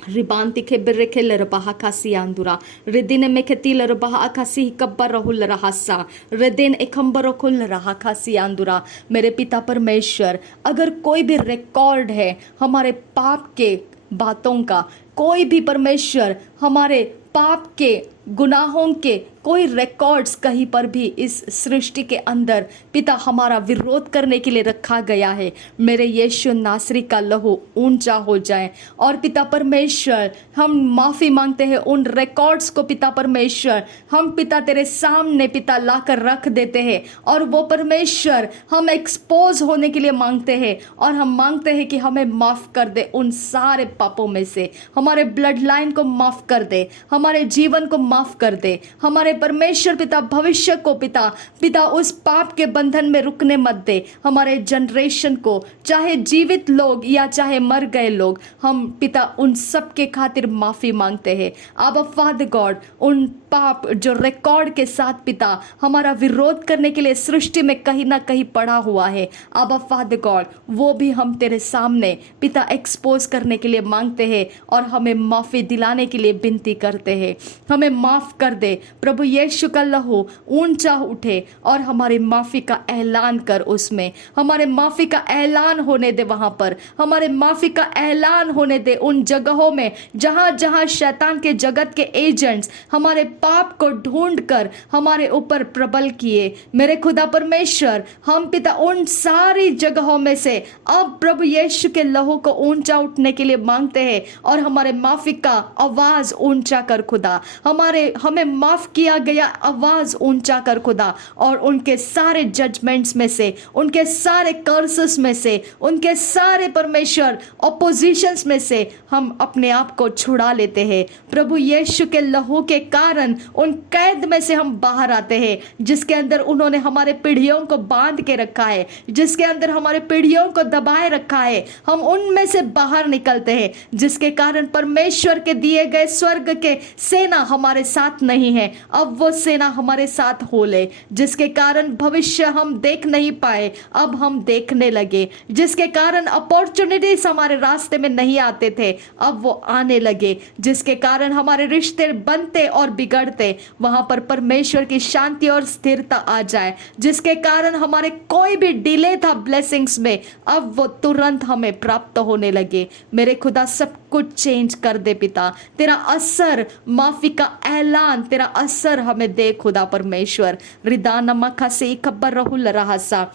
रिबांति के बिर्रेखे लरबाहा कासी आंदुरा रिदिन में खेती लरबाहा आकासी कब्बर रहुल रहासा रिदिन एकम्बर रखुल रहा कासी आंदुरा। मेरे पिता परमेश्वर, अगर कोई भी रिकॉर्ड है हमारे पाप के बातों का, कोई भी परमेश्वर हमारे पाप के गुनाहों के कोई रिकॉर्ड्स कहीं पर भी इस सृष्टि के अंदर पिता हमारा विरोध करने के लिए रखा गया है, मेरे यीशु नासरी का लहू ऊंचा हो जाए। और पिता परमेश्वर हम माफ़ी मांगते हैं उन रिकॉर्ड्स को पिता परमेश्वर, हम पिता तेरे सामने पिता लाकर रख देते हैं, और वो परमेश्वर हम एक्सपोज होने के लिए मांगते हैं, और हम मांगते हैं कि हमें माफ़ कर दे उन सारे पापों में से, हमारे ब्लड लाइन को माफ़ कर दे, हमारे जीवन को माफ़ कर दे, हमारे परमेश्वर पिता भविष्य को पिता उस पाप के बंधन में रुकने मत दे। हमारे जनरेशन को, चाहे जीवित लोग या चाहे मर गए लोग, हम पिता उन सब के खातिर माफ़ी मांगते हैं। अब फादर गॉड उन पाप जो रिकॉर्ड के साथ पिता हमारा विरोध करने के लिए सृष्टि में कहीं ना कहीं पड़ा हुआ है, अब फादर गॉड वो भी हम तेरे सामने पिता एक्सपोज करने के लिए मांगते हैं, और हमें माफ़ी दिलाने के लिए विनती करते हैं। हमें माफ़ कर दे प्रभु यीशु का लहू ऊंचा उठे, और हमारी माफ़ी का ऐलान कर, उसमें हमारे माफ़ी का ऐलान होने दे, वहाँ पर हमारे माफ़ी का ऐलान होने दे उन जगहों में जहाँ जहाँ शैतान के जगत के एजेंट्स हमारे पाप को ढूंढ कर हमारे ऊपर प्रबल किए। मेरे खुदा परमेश्वर, हम पिता उन सारी जगहों में से अब प्रभु यीशु के लहू को ऊंचा उठने के लिए मांगते हैं, और हमारे माफ़ी का आवाज़ ऊंचा कर खुदा, हमें माफ़ किया गया आवाज़ ऊंचा कर खुदा, और उनके सारे जजमेंट्स में से, उनके सारे कर्सेस में से, उनके सारे परमेश्वर ऑपोजिशंस में से हम अपने आप को छुड़ा लेते हैं। प्रभु यीशु के लहू के कारण उन कैद में से हम बाहर आते हैं जिसके अंदर उन्होंने हमारे पीढ़ियों को बांध के रखा है, जिसके अंदर हमारे पीढ़ियों को दबाए रखा है। हम उनमें से बाहर निकलते हैं, जिसके कारण परमेश्वर के दिए गए स्वर्ग के सेना हमारे हमारे साथ नहीं है, अब वो सेना हमारे साथ हो ले। जिसके कारण भविष्य हम देख नहीं पाए, अब हम देखने लगे। जिसके कारण अपॉर्चुनिटीज हमारे रास्ते में नहीं आते थे, अब वो आने लगे। जिसके कारण हमारे रिश्ते बनते और बिगड़ते, वहां पर परमेश्वर की शांति और स्थिरता आ जाए। जिसके कारण हमारे कोई भी डिले था ब्लेसिंग्स में, अब वो तुरंत हमें प्राप्त होने लगे। मेरे खुदा सब कुछ चेंज कर दे पिता। तेरा असर, माफी का ऐलान, तेरा असर हमें दे खुदा परमेश्वर। रिदा नमक से खबर रहुल रहा सा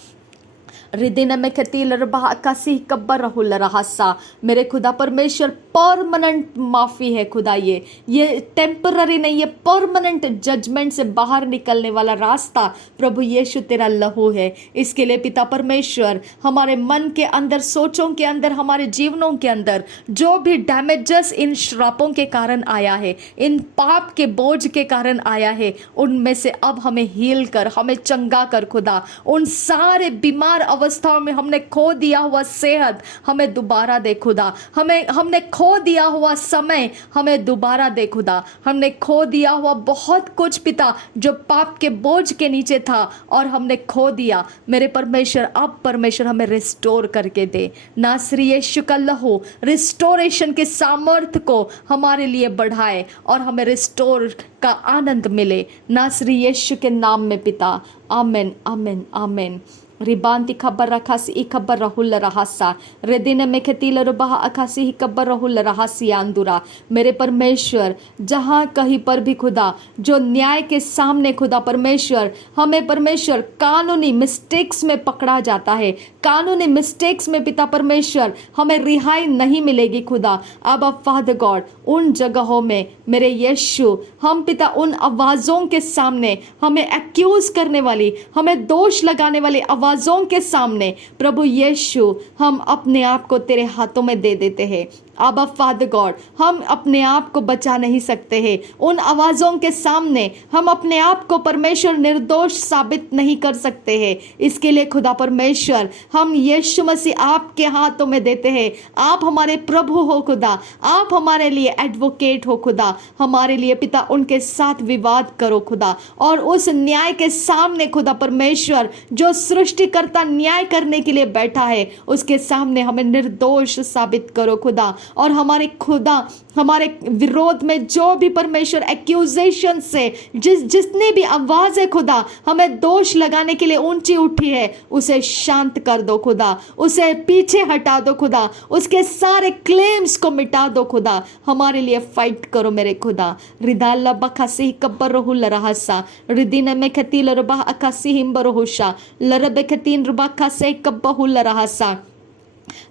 रिदिन में खतील रबा कासी कब्बर रहुल रहासा। मेरे खुदा परमेश्वर परमानेंट माफी है खुदा, ये टेम्पररी नहीं, ये परमानेंट जजमेंट से बाहर निकलने वाला रास्ता प्रभु यीशु तेरा लहू है। इसके लिए पिता परमेश्वर हमारे मन के अंदर, सोचों के अंदर, हमारे जीवनों के अंदर जो भी डैमेजेस इन श्रापों के कारण आया है, इन पाप के बोझ के कारण आया है, उनमें से अब हमें हील कर, हमें चंगा कर खुदा। उन सारे बीमार अवस्थाओं में हमने खो दिया हुआ सेहत हमें दोबारा दे खुदा। हमने खो दिया हुआ समय हमें दोबारा दे खुदा। हमने खो दिया हुआ बहुत कुछ पिता जो पाप के बोझ के नीचे था और हमने खो दिया। मेरे परमेश्वर, अब परमेश्वर हमें रिस्टोर करके दे। नासरी यीशु का लहू रिस्टोरेशन के सामर्थ्य को हमारे लिए बढ़ाए और हमें रिस्टोर का आनंद मिले। नासरी यीशु के नाम में पिता, आमेन आमेन आमेन। रिबांति खबर रखासी ई खबर रहुल रहासा रेदिन में खतील रुबा अखासी ही खबर रहुल रहासी आंदुरा। मेरे परमेश्वर, जहाँ कहीं पर भी खुदा जो न्याय के सामने खुदा परमेश्वर हमें परमेश्वर कानूनी मिस्टेक्स में पकड़ा जाता है, कानूनी मिस्टेक्स में पिता परमेश्वर हमें रिहाई नहीं मिलेगी खुदा। अब फादर गॉड, उन जगहों में मेरे यीशु, हम पिता उन आवाज़ों के सामने, हमें एक्यूज करने वाली, हमें दोष लगाने वाली आवाज़ों के सामने प्रभु यीशु हम अपने आप को तेरे हाथों में दे देते हैं। अब फादर गॉड, हम अपने आप को बचा नहीं सकते हैं। उन आवाज़ों के सामने हम अपने आप को परमेश्वर निर्दोष साबित नहीं कर सकते हैं। इसके लिए खुदा परमेश्वर हम यीशु मसीह आपके हाथों में देते हैं। आप हमारे प्रभु हो खुदा, आप हमारे लिए एडवोकेट हो खुदा। हमारे लिए पिता उनके साथ विवाद करो खुदा, और उस न्याय के सामने खुदा परमेश्वर जो सृष्टिकर्ता न्याय करने के लिए बैठा है, उसके सामने हमें निर्दोष साबित करो खुदा। और हमारे खुदा, हमारे विरोध में जो भी परमेश्वर एक्यूजेशन से जितनी भी आवाज है खुदा हमें दोष लगाने के लिए ऊंची उठी है, उसे शांत कर दो खुदा, उसे पीछे हटा दो खुदा, उसके सारे क्लेम्स को मिटा दो खुदा। हमारे लिए फाइट करो मेरे खुदा। रिदाला बखासी कब्बर रहुल रहसा रिदिन में खतील रबा अकासी हिम्बर होशा लरबे खतीन रबा खासे कब्बहुल रहसा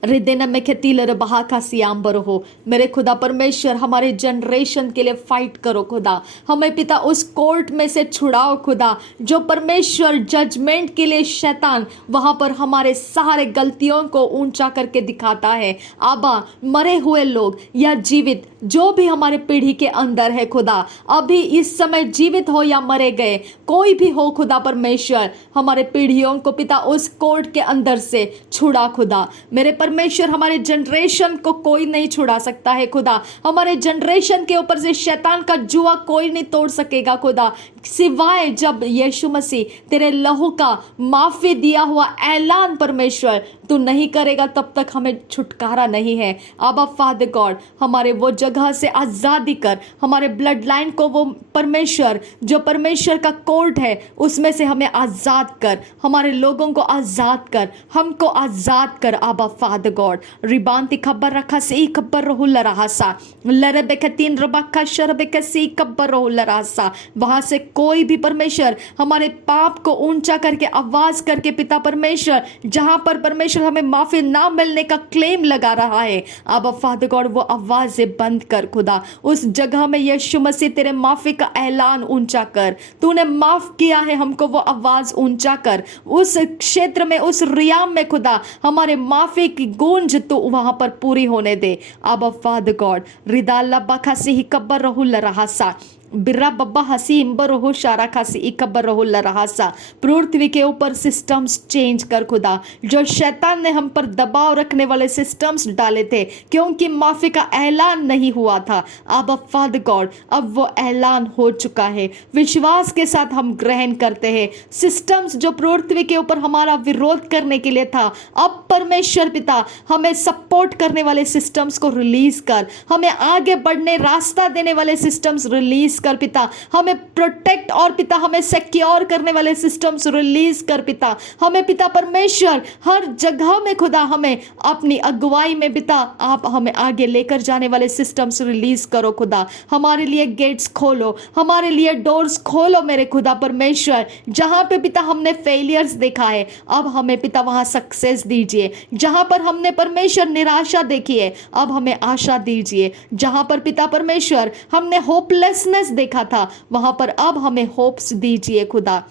रिदिन में खतील बहा का सियाम्बर हो। मेरे खुदा परमेश्वर, हमारे जनरेशन के लिए फाइट करो खुदा। हमें पिता उस कोर्ट में से छुड़ाओ खुदा जो परमेश्वर जजमेंट के लिए शैतान वहां पर हमारे सारे गलतियों को ऊंचा करके दिखाता है। आबा, मरे हुए लोग या जीवित जो भी हमारे पीढ़ी के अंदर है खुदा, अभी इस समय जीवित हो या मरे गए, कोई भी हो खुदा परमेश्वर, हमारे पीढ़ियों को पिता उस कोर्ट के अंदर से छुड़ा खुदा। मेरे परमेश्वर, हमारे जनरेशन को कोई नहीं छुड़ा सकता है खुदा। हमारे जनरेशन के ऊपर से शैतान का जुआ कोई नहीं तोड़ सकेगा खुदा, सिवाय जब यीशु मसीह तेरे लहू का माफी दिया हुआ ऐलान परमेश्वर तू नहीं करेगा, तब तक हमें छुटकारा नहीं है। आबा फादर गॉड, हमारे वो जगह से आज़ादी कर, हमारे ब्लड लाइन को वो परमेश्वर जो परमेश्वर का कोर्ट है उसमें से हमें आज़ाद कर, हमारे लोगों को आज़ाद कर, हमको आज़ाद कर। आबा फादर गॉड, रिबांती खबर रखा से खबर रहुल रहासा लरबे खतीन रबा शरबे कसी खबर रहुल रहासा। वहां से कोई भी परमेश्वर हमारे पाप को ऊंचा करके आवाज करके पिता परमेश्वर जहां पर परमेश्वर हमें माफी ना मिलने का क्लेम लगा रहा है, अब फादर गॉड वो आवाजें बंद कर खुदा। उस जगह में यीशु मसीह तेरे माफी का ऐलान ऊंचा कर, तूने माफ किया है हमको, वो आवाज ऊंचा कर। उस क्षेत्र में, उस रियाम में खुदा हमारे माफी की गूंज तो वहां पर पूरी होने दे। अब फादर गॉड, रिदाला बखा से ही कब्बर रहुल रहासा बिर्रा बब्बा हसी इम्बर हो शारा खासी इकबर रहो लरहासा। पृथ्वी के ऊपर सिस्टम्स चेंज कर खुदा, जो शैतान ने हम पर दबाव रखने वाले सिस्टम्स डाले थे क्योंकि माफी का ऐलान नहीं हुआ था, अब फादर गॉड अब वो ऐलान हो चुका है। विश्वास के साथ हम ग्रहण करते हैं सिस्टम्स जो पृथ्वी के ऊपर हमारा विरोध करने के लिए था, अब परमेश्वर पिता हमें सपोर्ट करने वाले सिस्टम्स को रिलीज कर, हमें आगे बढ़ने रास्ता देने वाले सिस्टम्स रिलीज कर पिता, हमें प्रोटेक्ट और पिता हमें सिक्योर करने वाले सिस्टम्स रिलीज कर पिता, हमें पिता परमेश्वर हर जगह में खुदा हमें अपनी अगुवाई में पिता आप हमें आगे लेकर जाने वाले सिस्टम्स रिलीज करो खुदा, हमारे लिए गेट्स खोलो, हमारे लिए डोर्स खोलो मेरे खुदा परमेश्वर। जहां पे पिता हमने फेलियर्स देखा है अब हमें पिता वहां सक्सेस दीजिए, जहां पर हमने परमेश्वर निराशा देखी है अब हमें आशा दीजिए, जहां पर पिता परमेश्वर हमने होपलेसनेस देखा था वहां पर अब हमें होप्स दीजिए खुदा।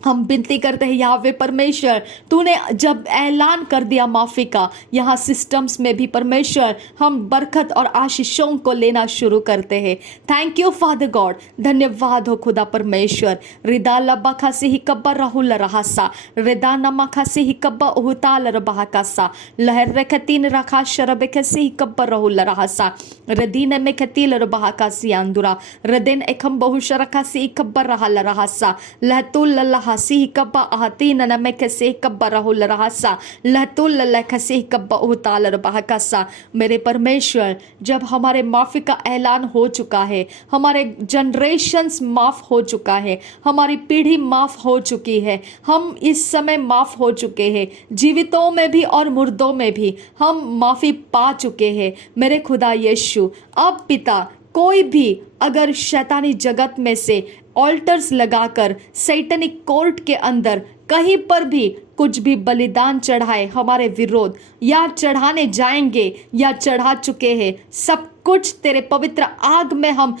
हम विनती करते हैं यावे परमेश्वर, तूने जब ऐलान कर दिया माफी का, यहाँ सिस्टम्स में भी परमेश्वर हम बरकत और आशीषों को लेना शुरू करते हैं। थैंक यू फादर गॉड, धन्यवाद हो खुदा परमेश्वर। रिदा लब्बा खासी ही कब्बा राहुल रहासा, रिदा नमा खासी ही कब्बा उहुताल रबा कासा, लहर रखतीन रखा शरब खसी ही कब्बा राहुल रहासा, रदीन में खतील रबा कासी अंदुरा, रदेन एकम बहुशर खासी कब्बा रहल रहासा, लहतुल लल्ला हसी कब्बा आहती ननमे कसे कब्बा राहुल रहासा, लहतुल लल्ला खसे कब्बा उताल रबाहकासा। मेरे परमेश्वर जब हमारे माफी का ऐलान हो चुका है, हमारे जनरेशन्स माफ हो चुका है, हमारी पीढ़ी माफ हो चुकी है, हम इस समय माफ हो चुके हैं, जीवितों में भी और मुर्दों में भी हम माफी पा चुके हैं मेरे खुदा यीशु। अब पिता कोई भी अगर शैतानी जगत में से ऑल्टर्स लगाकर सैटनिक कोर्ट के अंदर कहीं पर भी कुछ भी बलिदान चढ़ाए हमारे विरोध, या चढ़ाने जाएंगे या चढ़ा चुके हैं, सब कुछ तेरे पवित्र आग में हम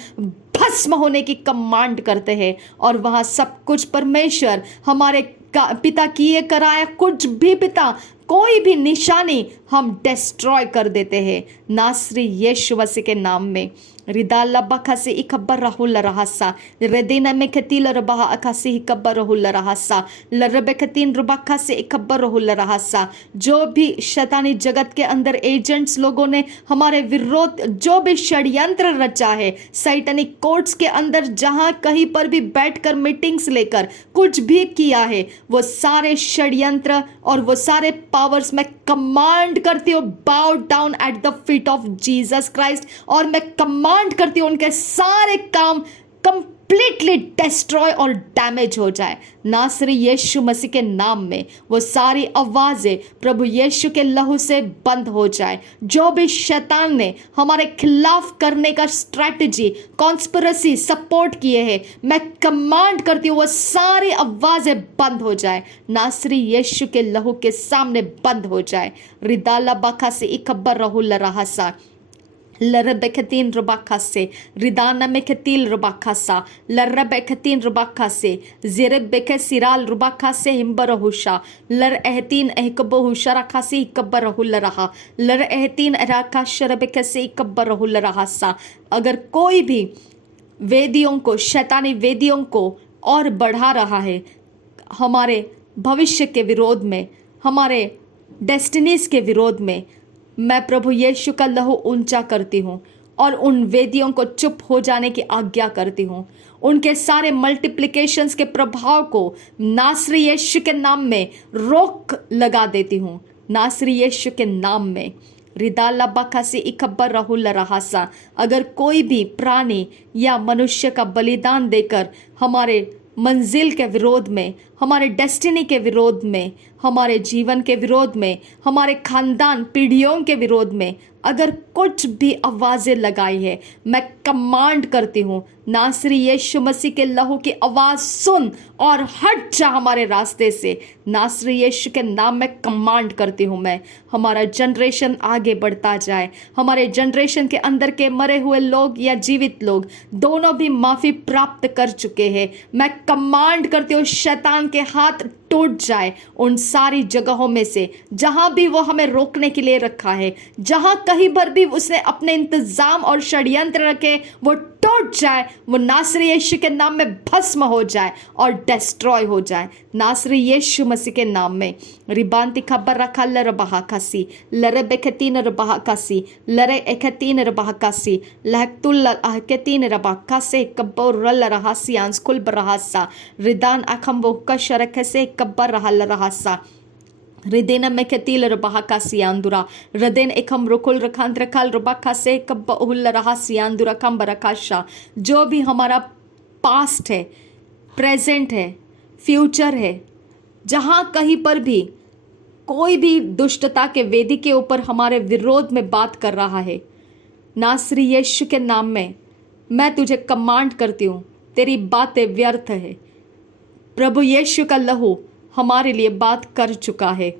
भस्म होने की कमांड करते हैं और वहां सब कुछ परमेश्वर हमारे पिता किए कराया कुछ भी पिता कोई भी निशानी हम डिस्ट्रॉय कर देते हैं नासरी यीशु मसीह के नाम में। रिदा लब्बा खासी इकब्बर राहुल रहासा, रेदिना में खतील रबा अखासी इकब्बर राहुल रहासा, लरबे खतीन रबा खासी इकब्बर राहुल रहासा। जो भी शैतानी जगत के अंदर एजेंट्स लोगों ने हमारे विरोध जो भी षड्यंत्र रचा है सैटनिक कोर्ट्स के अंदर, जहां कहीं पर भी बैठकर मीटिंग्स लेकर कुछ भी किया है, वो सारे षड्यंत्र और वो सारे पावर्स मैं कमांड करती हूँ बाउ down at the feet of Jesus Christ, और मैं कमांड करती हूँ उनके सारे काम कंप्लीटली डिस्ट्रॉय और डैमेज हो जाए नासरी यीशु मसीह के नाम में। वो सारी आवाजें प्रभु यीशु के लहू से बंद हो जाए। जो भी शैतान ने हमारे खिलाफ करने का स्ट्रैटेजी कॉन्स्पिरेसी सपोर्ट किए हैं, मैं कमांड करती हूँ वो सारी आवाजें बंद हो जाए नासरी यीशु के लहू के सामने बंद हो जाए। रिदाला बखा से इकब्बर राहुल रहासा, लरबेखतीन रुबाखासे, रिदाना में खतील रुबाखासा, लरबेखतीन रुबाखासे, ज़िरबेख सिराल रुबाखासे हिम्बरहुशा, लर एहतीन एहकबहुशा रखासे इकब्बरहुल रहा, लर एहतीन राका शरबेखसे इकब्बरहुल रहासा। अगर कोई भी वेदियों को, शैतानी वेदियों को और बढ़ा रहा है हमारे भविष्य के विरोध में, हमारे डेस्टिनीज के विरोध में, मैं प्रभु यीशु का लहू ऊंचा करती हूँ और उन वेदियों को चुप हो जाने की आज्ञा करती हूँ। उनके सारे मल्टीप्लिकेशंस के प्रभाव को नासरी यीशु के नाम में रोक लगा देती हूँ नासरी यीशु के नाम में। रिदाला बखासी इकब्बर राहुल रहासा। अगर कोई भी प्राणी या मनुष्य का बलिदान देकर हमारे मंजिल के विरोध में, हमारे डेस्टिनी के विरोध में, हमारे जीवन के विरोध में, हमारे खानदान पीढ़ियों के विरोध में अगर कुछ भी आवाज़ें लगाई है, मैं कमांड करती हूँ नासरी यीशु मसीह के लहू की आवाज़ सुन और हट जा हमारे रास्ते से। नासरी यीशु के नाम में कमांड करती हूँ मैं, हमारा जनरेशन आगे बढ़ता जाए। हमारे जनरेशन के अंदर के मरे हुए लोग या जीवित लोग दोनों भी माफ़ी प्राप्त कर चुके हैं। मैं कमांड करती हूँ शैतान के हाथ टूट जाए उन सारी जगहों में से जहां भी वो हमें रोकने के लिए रखा है, जहां कहीं पर भी उसने अपने इंतजाम और षड्यंत्र रखे वो टूट जाए, वो नासरी यीशु के नाम में भस्म हो जाए और डिस्ट्रॉय हो जाए, नासरी यीशु मसीह के नाम में। रिबांति खबर रखा लरबहा कासी लरे बेखतीन रबहा कासी लरे एकतीन रबहा कासी लहतुल अहकतीन रबहा कासे कब्बर रल रहासी आंसकुल बरहासा रिदान अखम्बो कशरख से कब्बर रहल रहासा रिदेन में कतील रबहा का सियांदुरा रदेन एकम रुकुल रखांत रखाल रबा से कब्ब उहुल रहा सियांदुरा कम बरकाशा। जो भी हमारा पास्ट है, प्रेजेंट है, फ्यूचर है, जहाँ कहीं पर भी कोई भी दुष्टता के वेदी के ऊपर हमारे विरोध में बात कर रहा है, नासरी यीशु के नाम में मैं तुझे कमांड करती हूँ, तेरी बातें व्यर्थ है। प्रभु यीशु का लहू हमारे लिए बात कर चुका है।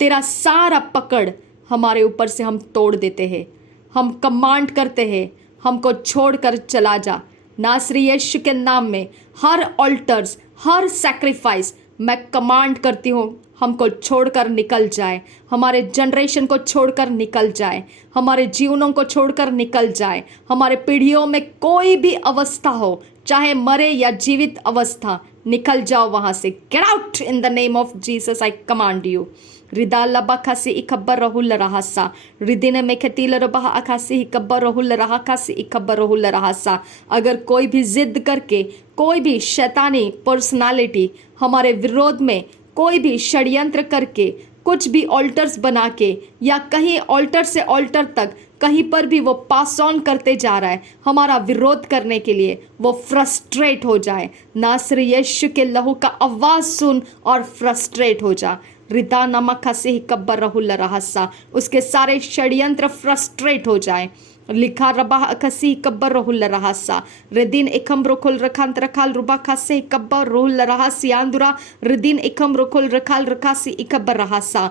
तेरा सारा पकड़ हमारे ऊपर से हम तोड़ देते हैं। हम कमांड करते हैं, हमको छोड़कर चला जा। नासरी यीशु के नाम में हर ऑल्टर्स, हर सैक्रिफाइस मैं कमांड करती हूँ, हमको छोड़कर निकल जाए, हमारे जनरेशन को छोड़कर निकल जाए, हमारे जीवनों को छोड़कर निकल जाए। हमारे पीढ़ियों में कोई भी अवस्था हो, चाहे मरे या जीवित अवस्था, निकल जाओ वहां से। Get out in the name of Jesus, I command you. रिदा लबा खासी इकब्बर रहुल रहासा रिदिन में खतील रबा अखासी इकब्बर रहुल रहा खासी इकब्बर रहुल रहासा। अगर कोई भी जिद करके, कोई भी शैतानी पर्सनालिटी हमारे विरोध में, कोई भी षड्यंत्र करके, कुछ भी ऑल्टर्स बना के या कहीं ऑल्टर से ऑल्टर तक कहीं पर भी वो पास ऑन करते जा रहा है हमारा विरोध करने के लिए, वो फ्रस्ट्रेट हो जाए। नासरी यीशु के लहू का आवाज सुन और फ्रस्ट्रेट हो जा। रिदा नमक हसे कब्बर रहुल रहसा, उसके सारे षड्यंत्र फ्रस्ट्रेट हो जाए। लिखा रबा खसी कब्बर रहुल रहसा रिदिन एकम रुकुल रखांत रखाल रुबा खसे कब्बर रहुल रहसी आंदुरा रिदिन एकम रुकुल रखाल रखासी इकब्बर रहसा।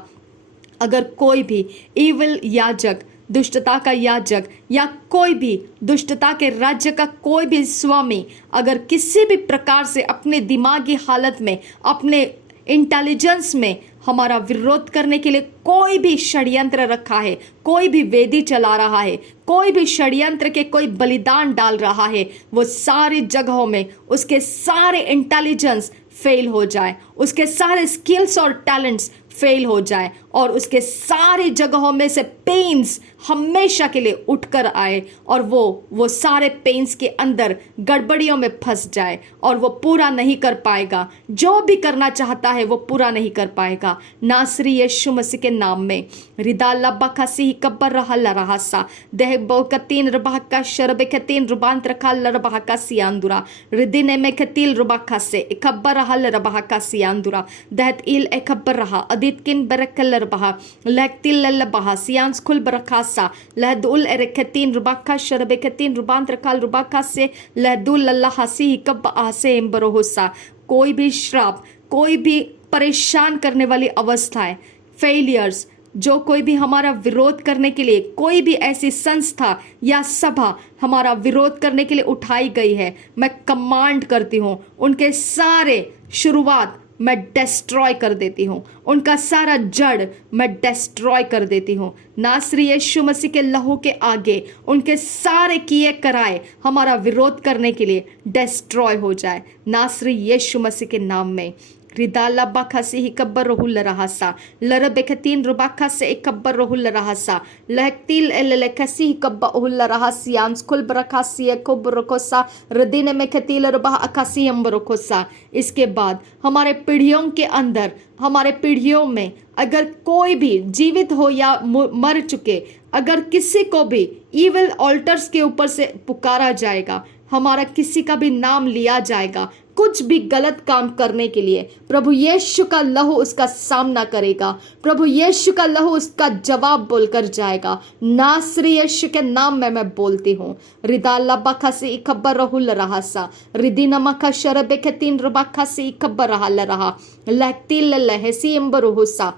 अगर कोई भी इविल याजक, दुष्टता का याजक या कोई भी दुष्टता के राज्य का कोई भी स्वामी अगर किसी भी प्रकार से अपने दिमागी हालत में, अपने इंटेलिजेंस में हमारा विरोध करने के लिए कोई भी षड्यंत्र रखा है, कोई भी वेदी चला रहा है, कोई भी षड्यंत्र के कोई बलिदान डाल रहा है, वो सारी जगहों में उसके सारे इंटेलिजेंस फेल हो जाए, उसके सारे स्किल्स और टैलेंट्स फेल हो जाए और उसके सारी जगहों में से पेन्स हमेशा के लिए उठकर आए और वो सारे पेन्स के अंदर गड़बड़ियों में फंस जाए और वो पूरा नहीं कर पाएगा। जो भी करना चाहता है वो पूरा नहीं कर पाएगा। नासरी यीशु मसीह के नाम में रिदा लब्बा खसी कब्बर रहल रहसा देह बोकतीन रबहका शरब खतीन रुबांत रखल रबहका सियांदुरा रिदिने में खतील रुबखा से कब्बर रहल रबहका सियांदुरा दहत इल एकब्बर रहा अदितकिन बरकल रबहा लहतिल लबहा सियांस खुल बरखासा लहदुल एरखतीन रुबखा शरब खतीन रुबांत रखल रुबखा से लहदुल अल्लाह हसी कब आसे एम्बरोसा। कोई भी श्राप, कोई भी परेशान करने वाली अवस्थाएं, फेलियर्स, जो कोई भी हमारा विरोध करने के लिए, कोई भी ऐसी संस्था या सभा हमारा विरोध करने के लिए उठाई गई है, मैं कमांड करती हूँ उनके सारे शुरुआत मैं डिस्ट्रॉय कर देती हूँ, उनका सारा जड़ मैं डिस्ट्रॉय कर देती हूँ। नासरी यीशु मसीह के लहू के आगे उनके सारे किए कराए हमारा विरोध करने के लिए डिस्ट्रॉय हो जाए, नासरी यीशु मसीह के नाम में। रिदा लब्बा खसी हिकब्बर रहुल रहसा लरबेखतीन रुबाखा से इकब्बर रहुल रहसा लहतिल एललेखसी हिकब्बा उहुल रहसी आंस खुल बरखासी कुब रकोसा रदीने में खतील रबा अकासी अम्बरकोसा। इसके बाद हमारे पीढ़ियों के अंदर, हमारे पीढ़ियों में अगर कोई भी जीवित हो या मर चुके, अगर किसी को भी इविल ऑल्टर्स के ऊपर से पुकारा जाएगा, हमारा किसी का भी नाम लिया जाएगा कुछ भी गलत काम करने के लिए, प्रभु यीशु का लहू उसका सामना करेगा, प्रभु यीशु का लहू उसका जवाब बोलकर जाएगा। नासरी यीशु के नाम में मैं बोलती हूँ। रिदा लबखा से इकब्बर रहुल रहसा रिदी नमका शरबे खतीन रबखा से इकब्बर रहल रहा लहतिल लहसी एम्बरुहुसा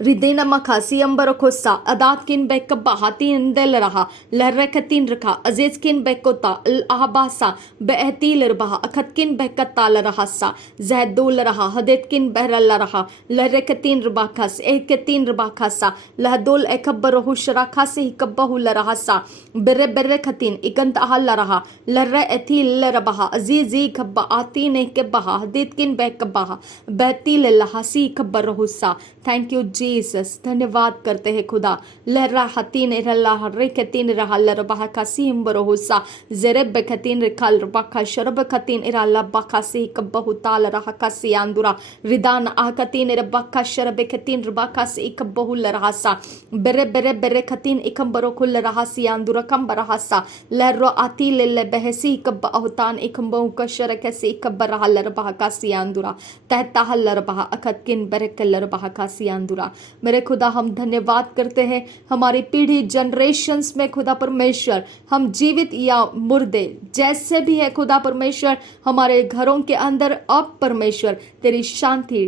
Ridena makasi ambarokosa adatkin bekka bahatin delraha lerrekatin raka azizkin bekota ahabasa beetil rbaha akatkin bekata larahasa zedul raha hadetkin behralla raha lerrekatin rbakas eketin rbakasa lahdul ekabbarohu sharakasi kabbahu larahasa berre berre katin ikant ahalla raha lerre etil rabaha azizi kabba atine ke baha hadetkin bekbaha betil lahasi kabbarohusa. Thank you Jesus, धन्यवाद करते हैं खुदा। लर्रा हतीन इरल्लाह रेकतीन रहा लरबाह Qasim बरोहुसा ज़ेरब खतीन recall Rabaka शरब खतीन इरल्ला बाकासी कब्बहु ताल रहा कासी आंदुरा रिदान आकतीन रबाका शरब खतीन रबाकासी कब्बहु लरहासा बेरे बेरे बेरे खतीन इकम बरोकुल रहासी आंदुरा कम बरहासा लर्रो आती ले बहसी कब्ब अहुतान इकम बहु कशर कैसी कब्ब रहा लरबाह कासी आंदुरा तहता लरबाह अखतकिन बरकल लरबाह अंदुरा। मेरे खुदा हम धन्यवाद करते हैं हमारी पीढ़ी जनरेशंस में खुदा परमेश्वर हम जीवित या मुर्दे जैसे भी है खुदा परमेश्वर हमारे घरों के अंदर अब परमेश्वर तेरी शांति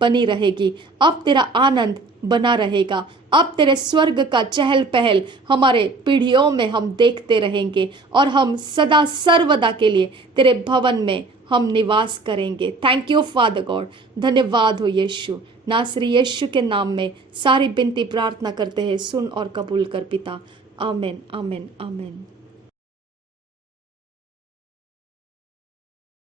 बनी रहेगी, अब तेरा आनंद बना रहेगा, अब तेरे स्वर्ग का चहल पहल हमारे पीढ़ियों में हम देखते रहेंगे और हम सदा सर्वदा के लिए तेरे भवन में हम निवास करेंगे। थैंक यू फादर गॉड, धन्यवाद हो यीशु। नासरी यीशु के नाम में सारी बिनती प्रार्थना करते हैं, सुन और कबूल कर पिता। आमीन आमीन आमीन।